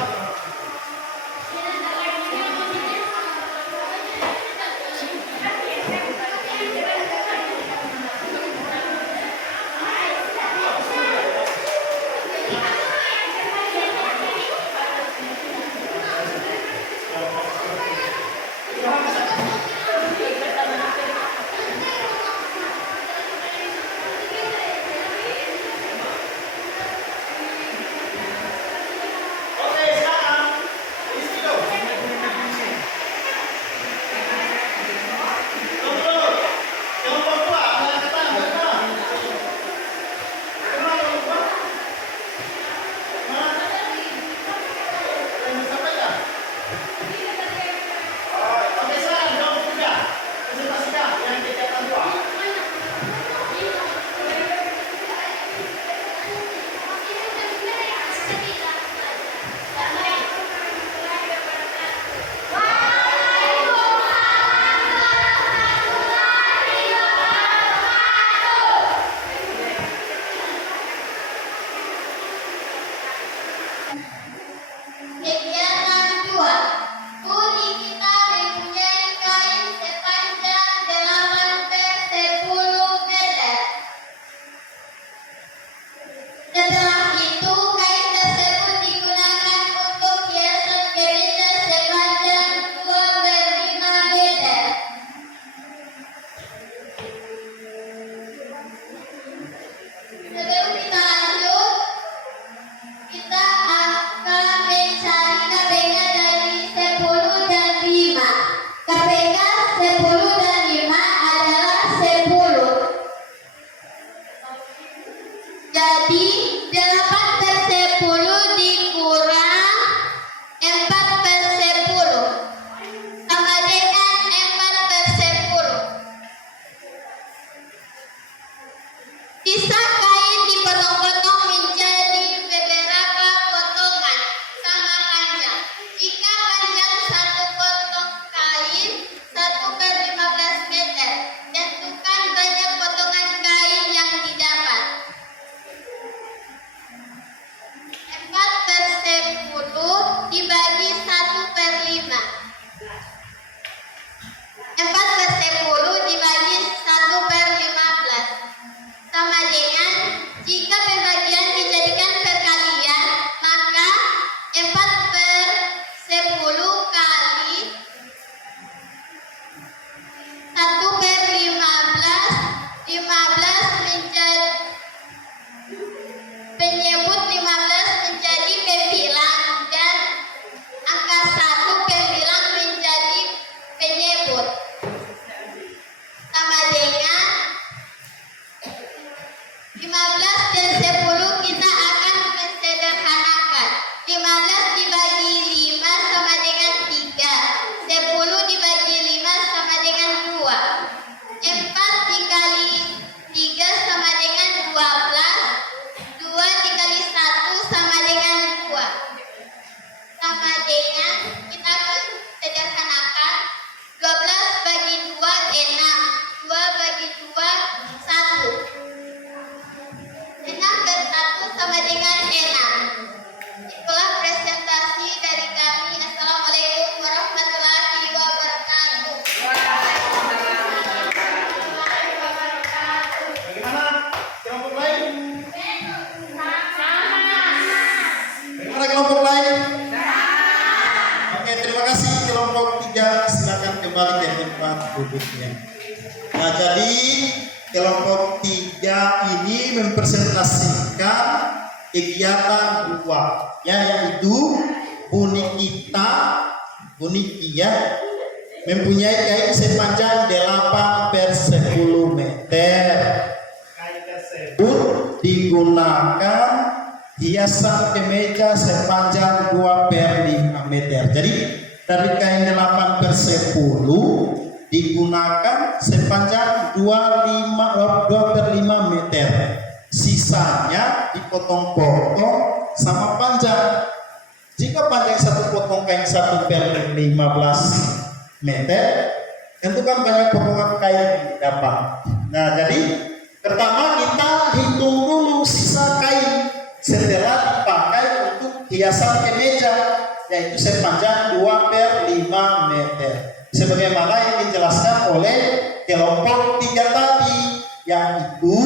berikutnya. Nah, jadi kelompok 3 ini mempresentasikan kegiatan dua, yaitu Buniki ya, mempunyai kain sepanjang 8/10 meter. Kain tersebut digunakan hiasan kemeja sepanjang 2/5 meter. Jadi dari kain 8/10 digunakan sepanjang 2/5 meter. Sisanya dipotong-potong sama panjang. Jika panjang satu potong kain 1/15 meter, tentu kan banyak potongan kain yang dapat. Nah, jadi pertama kita hitung dulu sisa kain setelah dipakai untuk hiasan kemeja, yaitu sepanjang 2/5 meter. Sebagaimana yang dijelaskan oleh kelompok 3 tadi, yaitu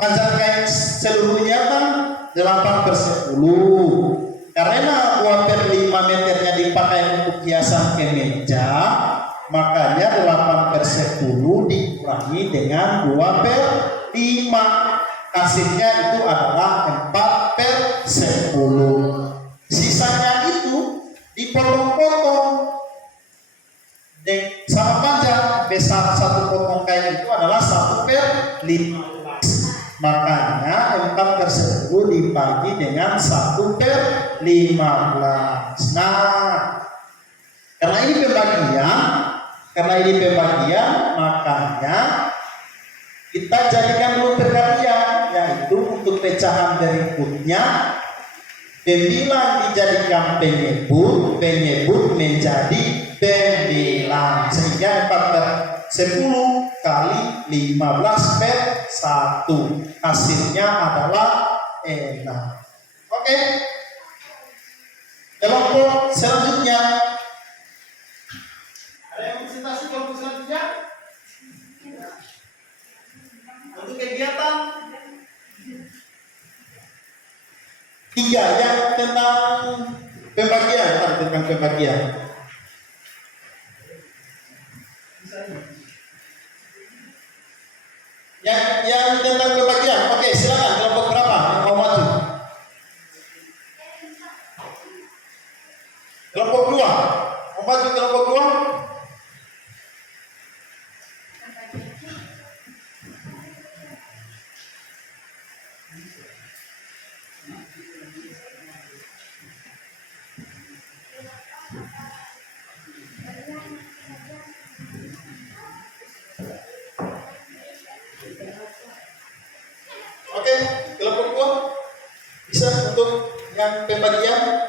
panjang kain seluruhnya kan 8/10. Karena 2/5 meternya dipakai untuk hiasan kemeja, makanya 8/10 dikurangi dengan 2/5. Hasilnya itu adalah 4/10. Sisanya itu dipotong-potong sama panjang. Besar satu potong kain itu adalah 1/15. Makanya 4/10 dibagi dengan 1/15. Nah, karena ini pembagian, makanya kita jadikan dulu perhatian, yaitu untuk pecahan berikutnya pembilang dijadikan penyebut menjadi pembilang, sehingga 4/10 kali 15/1 hasilnya adalah 6. Oke. Kelompok selanjutnya, ada yang presentasi kelompok selanjutnya untuk kegiatan 3 yang tentang pembagian. Yang tentang pembagian. Oke, silakan kelompok berapa yang mau maju? Kelompok 2. Mau maju kelompok 2? Oke, kelompok 2 bisa untuk yang pembagian.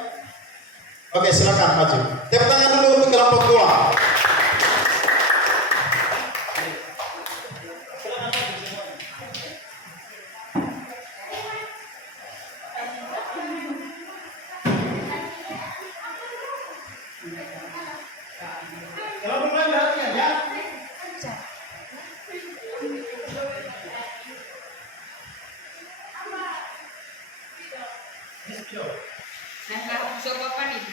Oke, silakan maju. Tepuk tangan dulu untuk kelompok 2. Kelompok lain perhatian ya. Nah, coba apa nih?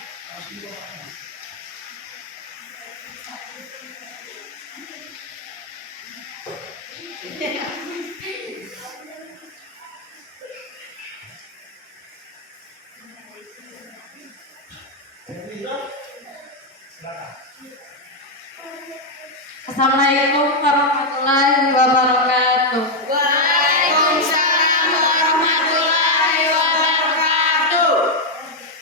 Assalamualaikum warahmatullahi wabarakatuh. Waalaikumsalam warahmatullahi wabarakatuh.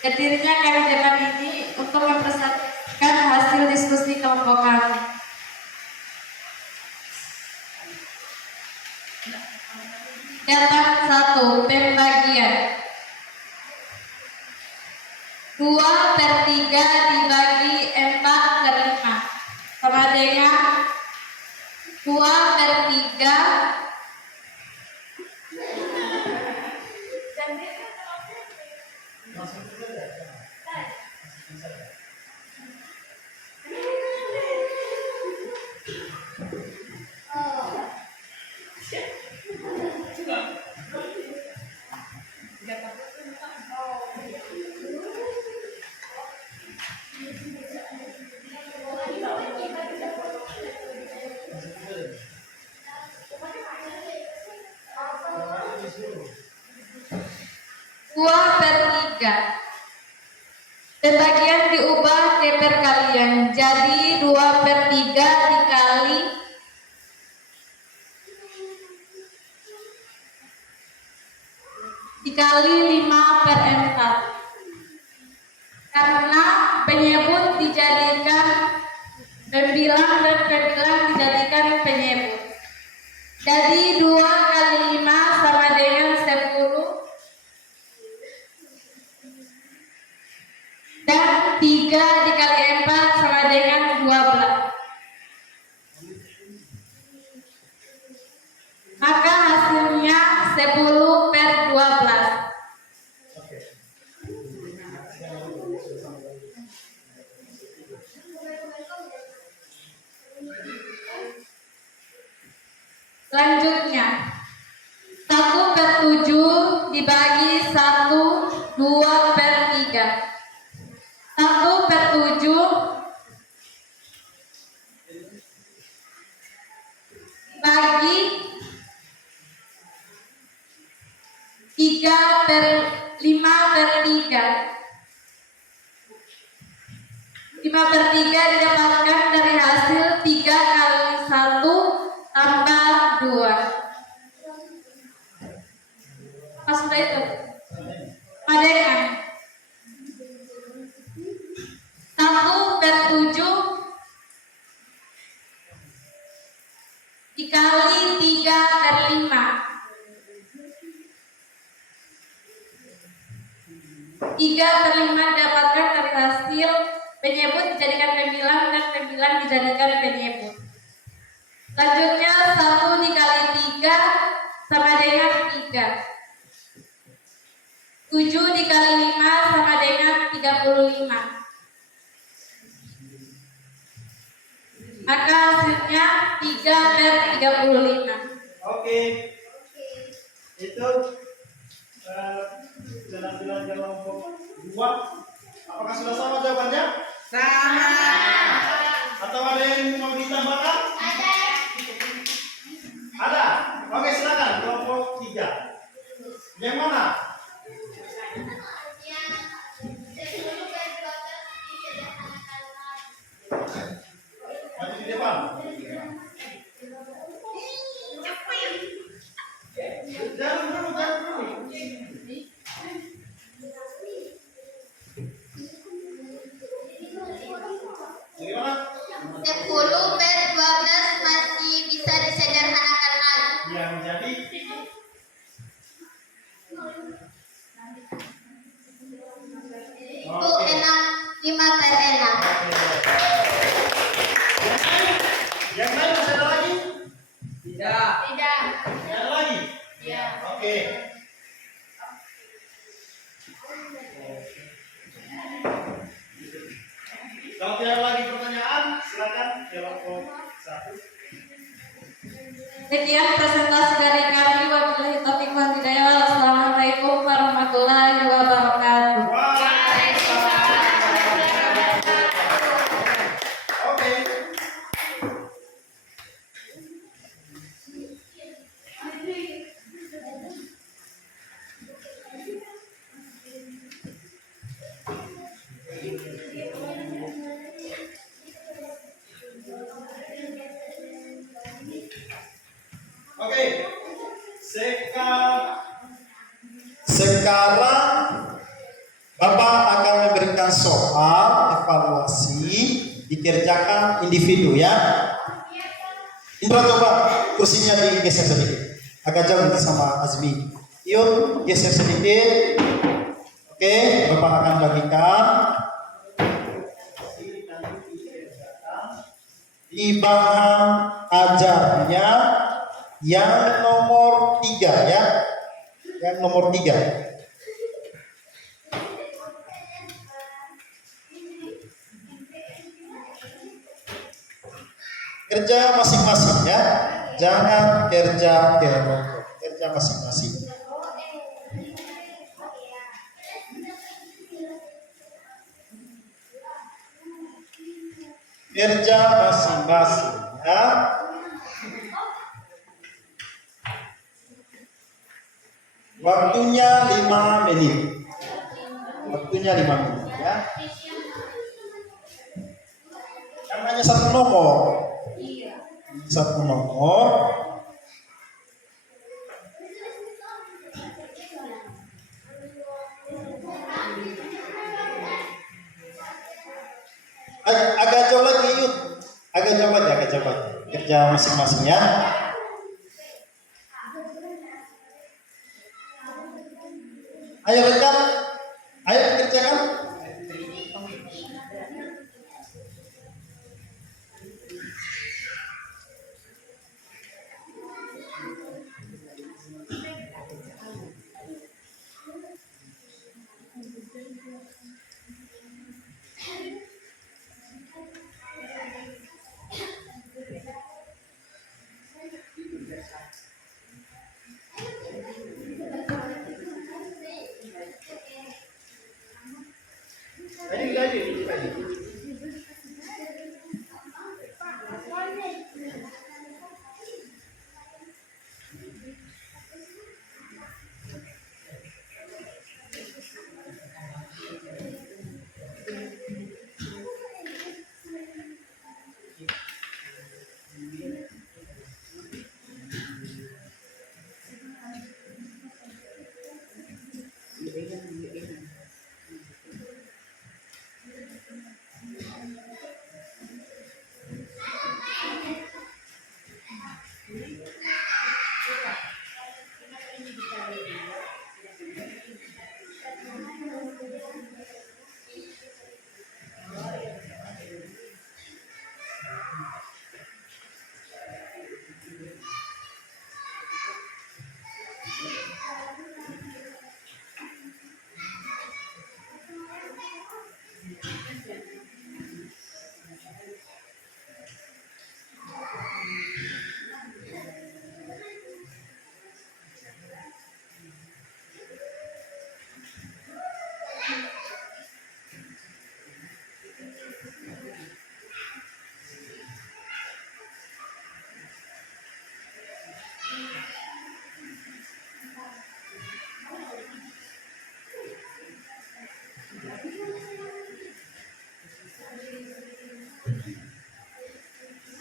Berdirinya kegiatan ini untuk mempresentasikan hasil diskusi kelompok kami. Data 1, pembagian 2/3 dibagi 4/5 sama dengan 2/3 Oh. Pembagian diubah ke perkalian, jadi 2/3 dikali 5/4. Karena penyebut dijadikan pembilang dan pembilang dijadikan penyebut. Jadi 2 kali 5 sama dengan 10. Dan 3 dikali 4 sama dengan 12. Maka hasilnya 10/12. Oke. Selanjutnya 1/7 dibagi 1 2/3. 1/7 dibagi 5/3. 5/3 didapatkan dari hasil 3 kali 1 tambah 2. Apa sudah itu? Padengan. 1/7 dikali 3/5. 3/5 didapatkan dari hasil penyebut dijadikan pembilang dan pembilang dijadikan penyebut. Selanjutnya 1 dikali 3 sama dengan 3. 7 dikali 5 sama dengan 35. Maka hasilnya 3/35. Oke. Itu jalan-jalan kelompok 2. Apakah sudah sama jawabannya? Sama. Atau ada yang mau ditambahkan? Ada. Oke, silakan kelompok 3. Yang mana? Maju di depan. Jangan dulu. Bagaimana? 10/12 masih bisa disederhanakan lagi. Yang jadi Itu 5/6. Yang lain masih ada lagi? Tidak. Tidak. Ada lagi? Ya. Oke. Kalau tidak lagi pertanyaan, silakan kelompok 1. Sekian presentasi dari kami. Wabillahi taufiq wal hidayah. Assalamualaikum warahmatullahi wabarakatuh. Oke. Oke. Sekarang Bapak akan memberikan soal evaluasi dikerjakan individu ya. Indra, coba kursinya digeser sedikit, agak jauh nanti sama Azmi. Yuk geser sedikit. Oke, Bapak akan bagikan di bahan ajarnya yang nomor 3 ya. Yang nomor 3. Kerja masing-masing ya. Jangan kerja kelompok. Kerja masing-masing. Kerja masing-masing ya. Waktunya 5 menit. Waktunya 5 menit ya. Kan hanya satu nomor. Satu nomor. Agak jauh lagi yuk. Agak jauh aja. Kerja masing-masing ya. Ayo rekan. Ayo kerjakan.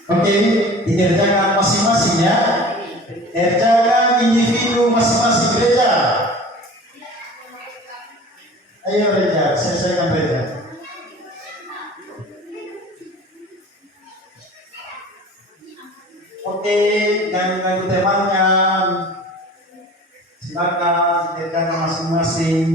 Oke, dikerjakan masing-masing ya. Kerjakan individu masing-masing gereja. Ayo gereja, selesaikan gereja. Oke, yang mengganggu temannya, silakan kerjakan masing-masing.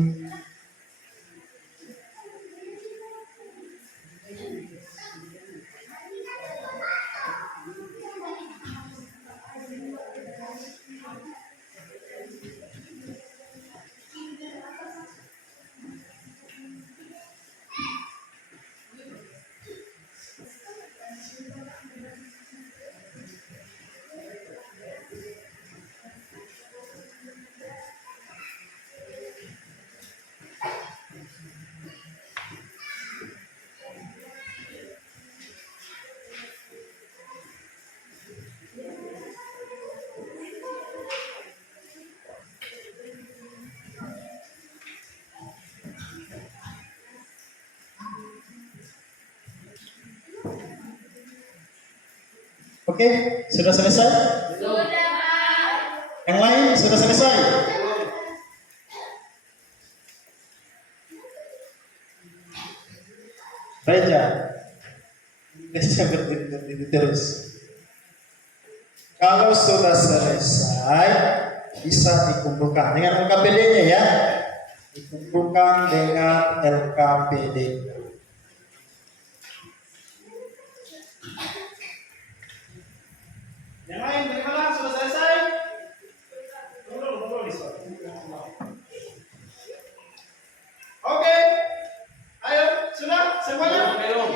Oke, sudah selesai? Sudah, Pak. Yang lain sudah selesai? Gereja berdiri terus. Kalau sudah selesai, bisa dikumpulkan dengan LKPD-nya ya. Dikumpulkan dengan LKPD. Yang lain bagaimana? Sudah selesai? Oke. Ayo, sudah semuanya? Belum.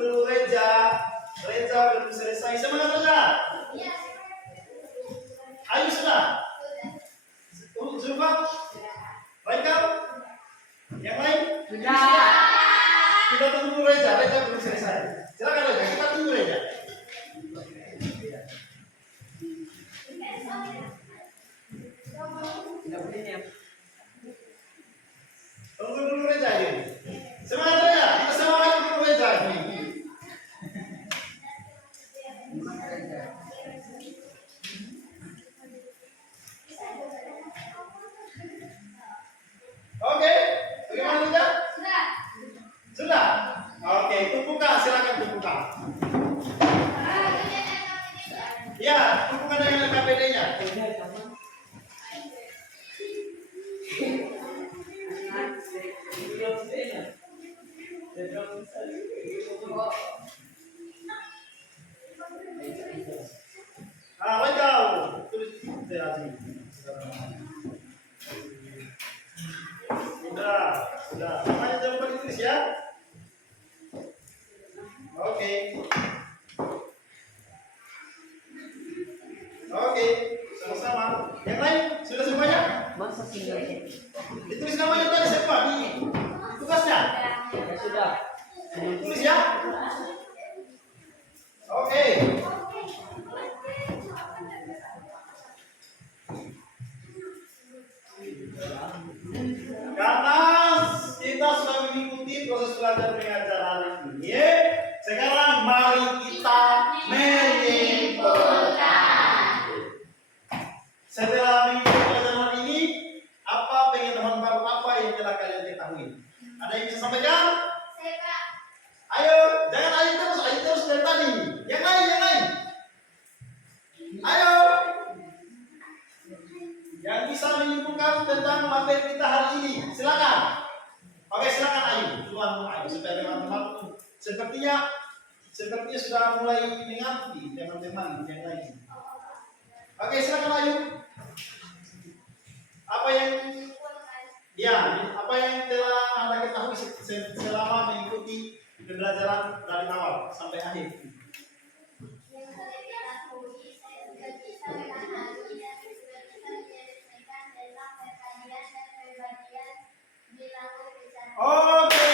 dulu Reza. Reza belum selesai. Semangat Reza. Ayo sudah. Zulfa. Raikal. Yang lain? Sudah. Kita tunggu Reza. Reza belum selesai. Silakan Reza. Kita tunggu Reza. Tunggu dulu Reza ini. Semangat Reza. Kita semangat dulu Reza ini. Oke, bagaimana Reza? Sudah. Oke, tumpukan. Silakan tumpukan. Ya, tumpukan dengan KPD-nya. Raikal. Tulis sudah. Namanya jangan lupa ditulis ya. Oke. Oke, sama-sama. Yang lain sudah semuanya? Ditulis namanya tadi semua di tugasnya. Ya sudah. Tulis ya. Oke. Karena kita sudah mengikuti proses belajar mengajar hari ini, sekarang mari kita menyimpulkan. Setelah mengikuti pelajaran hari ini, apa pengetahuan baru apa yang telah kalian ketahui? Ada yang bisa sampaikan? Ayo, jangan ayo terus dari tadi. Yang lain. Ayo. Yang bisa menyimpulkan tentang materi kita hari ini, silakan. Oke, silakan Ayu. Tuan Ayu supaya teman-teman sepertinya sudah mulai mengerti teman-teman yang lain. Oke, silakan Ayu. Apa yang telah Anda ketahui selama mengikuti pembelajaran dari awal sampai akhir? Oke.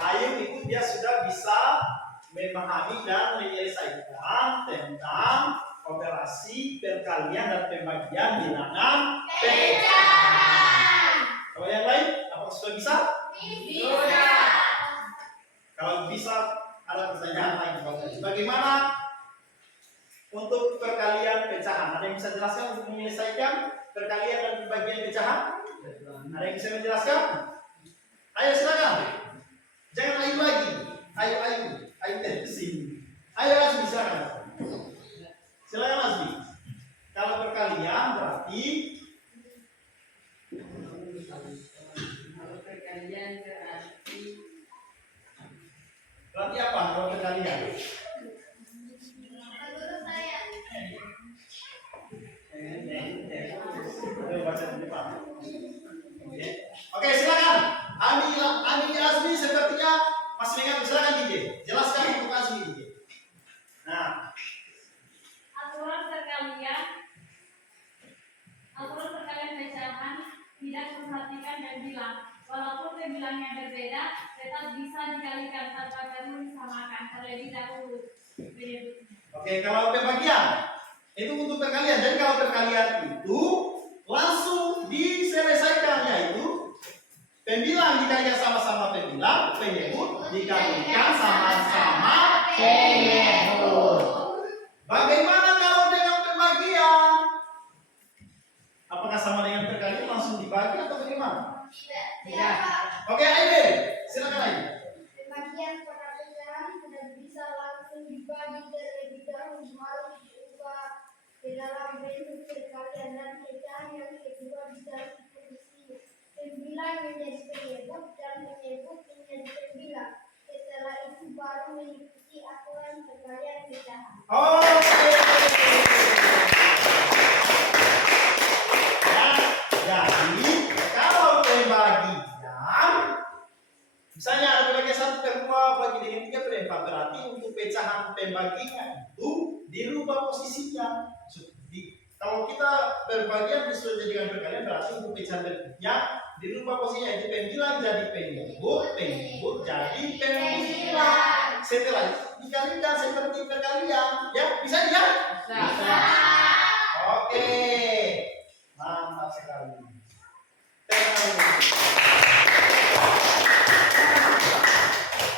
Ayu itu dia sudah bisa memahami dan menyelesaikan tentang operasi perkalian dan pembagian bilangan pecahan. Kalau yang lain, apakah sudah bisa? Sudah. Kalau bisa, ada pertanyaan lagi. Bagaimana untuk perkalian pecahan? Ada yang bisa jelaskan untuk menyelesaikan perkalian dan pembagian pecahan? Ada yang bisa menjelaskan? Ayo silakan. Jangan Ayu lagi. Ayu dari sini. Ayo Azmi silakan. Silakan Azmi. Kalau perkalian berarti apa? Kalau perkalian? Oke, silakan. Ami Azmi sepertinya masih ingat. Silakan DJ. Jelaskan untuk Azmi DJ. Nah, Aturan perkalian pecahan tidak memperhatikan dan bilang, walaupun pembilangnya berbeda, tetap bisa dikalikan tanpa perlu disamakan terlebih dahulu. oke, kalau pembagian itu untuk perkalian. Jadi kalau perkalian itu langsung diselesaikan, yaitu pembilang dikalikan sama-sama pembilang, penyebut dikalikan sama-sama penyebut. Bagaimana kalau dengan pembagian? Apakah sama dengan perkalian langsung dibagi atau bagaimana? Tidak. Oke, Aiden, silakan Aiden. Pembagian pada pecahan tidak bisa langsung dibagi terlebih dahulu, harus diubah ke dalam bentuk perkalian dan pecahan yang kedua bisa ditulis pembilang menjadi penyebut dan penyebut menjadi pembilang. Setelah itu baru mengikuti aturan perkalian pecahan. Oke. Ya, jadi kalau pembagian Misalnya ada pembagian 1/2 bagi dengan 3/4, berarti untuk pecahan pembaginya itu dirubah posisinya. Kalau kita perbagian disuruh jadikan perkalian, berarti untuk pecahan berikutnya dirubah posisinya, itu pembilang jadi penyebut jadi pembilang. Setelah itu dikalikan seperti perkalian, ya bisa ya? Bisa. Oke, mantap sekali. Terima kasih.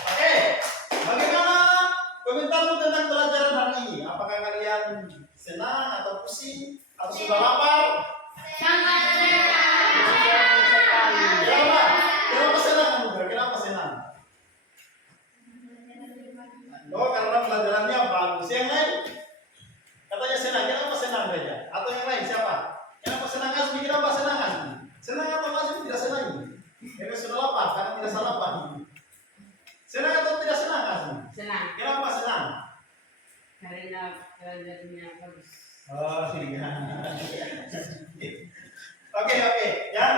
Oke, bagaimana komentarmu tentang pelajaran hari ini? Apakah kalian senang atau pusing atau sudah lapar? Sangat Senang sekali. Kenapa? Kenapa senang kamu? Kenapa senang? Oh, karena pelajarannya bagus. Yang lain? Katanya senang. Kenapa senang saja? Atau yang lain siapa? Kenapa senang Azmi? Kenapa senang Azmi? Senang atau Azmi tidak senang? Karena sudah lapar, karena tidak salah lapar. Senang atau tidak senang Azmi? Senang. Kenapa senang? Karena pelajarannya bagus. Oh, iya. Oke, ya.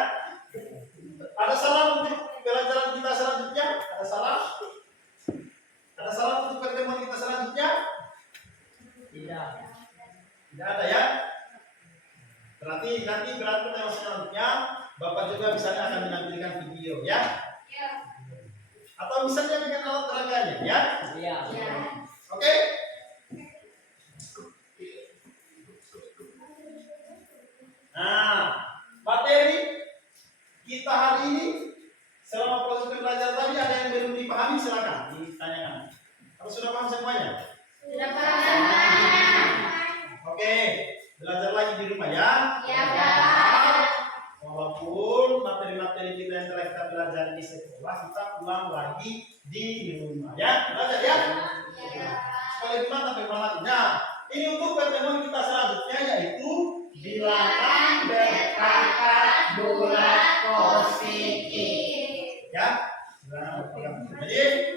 Ada saran untuk pelajaran kita selanjutnya? Ada saran? Ada saran untuk pertemuan kita selanjutnya? Tidak. Tidak ada ya? Berarti nanti pertemuan selanjutnya Bapak juga misalnya akan menampilkan video ya? Atau misalnya dengan alat peraganya ya? Iya. Oke? Nah, materi kita hari ini selama proses belajar tadi ada yang belum dipahami, silakan ditanyakan. Kalau sudah paham semuanya? Sudah paham. Oke, belajar lagi di rumah ya? Ya, Pak. Walaupun materi-materi kita yang telah kita belajar di sekolah, kita ulang lagi di rumah ya? Belajar ya? Ya. Supaya gimana bermanfaatnya? Ini untuk pertemuan kita selanjutnya yaitu bilangan berpangkat bulat positif. Ya, bilangan berpangkat positif. Jadi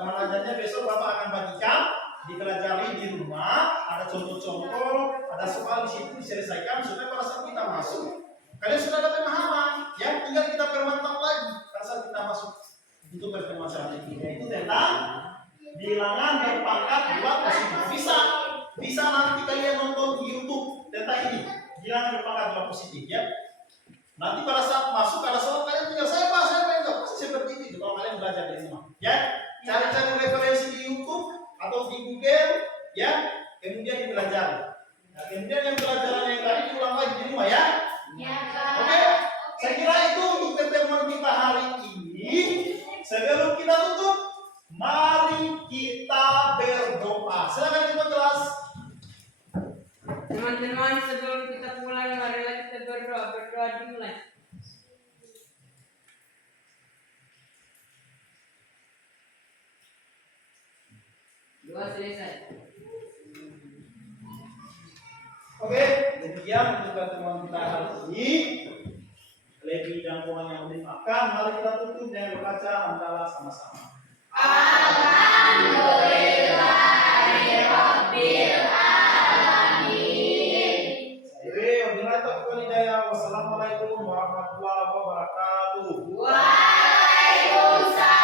belajarnya besok Bapak akan bagikan, dipelajari di rumah. Ada contoh-contoh, ada soal di situ diselesaikan supaya pada saat kita masuk kalian sudah ada pemahaman. Ya, tinggal kita permantap lagi pada saat kita masuk untuk pertemuan selanjutnya itu tentang bilangan berpangkat bulat positif. Bisa nanti kalian nonton di YouTube tentang ini bilangan berpangkat bulat positif ya. Nanti pada saat masuk ada soal kalian tinggal saya pak pasti seperti itu kalau kalian belajar di rumah ya. Cari-cari referensi di YouTube atau di Google ya, kemudian dipelajari. Nah, kemudian yang pelajaran yang tadi diulang lagi di rumah ya. Oke, saya kira itu untuk pertemuan kita hari ini. Sebelum kita tutup, mari kita berdoa. Silakan kita kelas. Teman-teman, sebelum kita pulang, marilah kita berdoa. Berdoa dimulai. Doa selesai. Oke, demikian untuk pertemuan kita hari ini. Lebih dan kurang yang dimaafkan, mari kita tutup dengan membaca hamdalah sama-sama. Alhamdulillahirabbil alamin. Wassalamualaikum warahmatullahi wabarakatuh. Waalaikumsalam.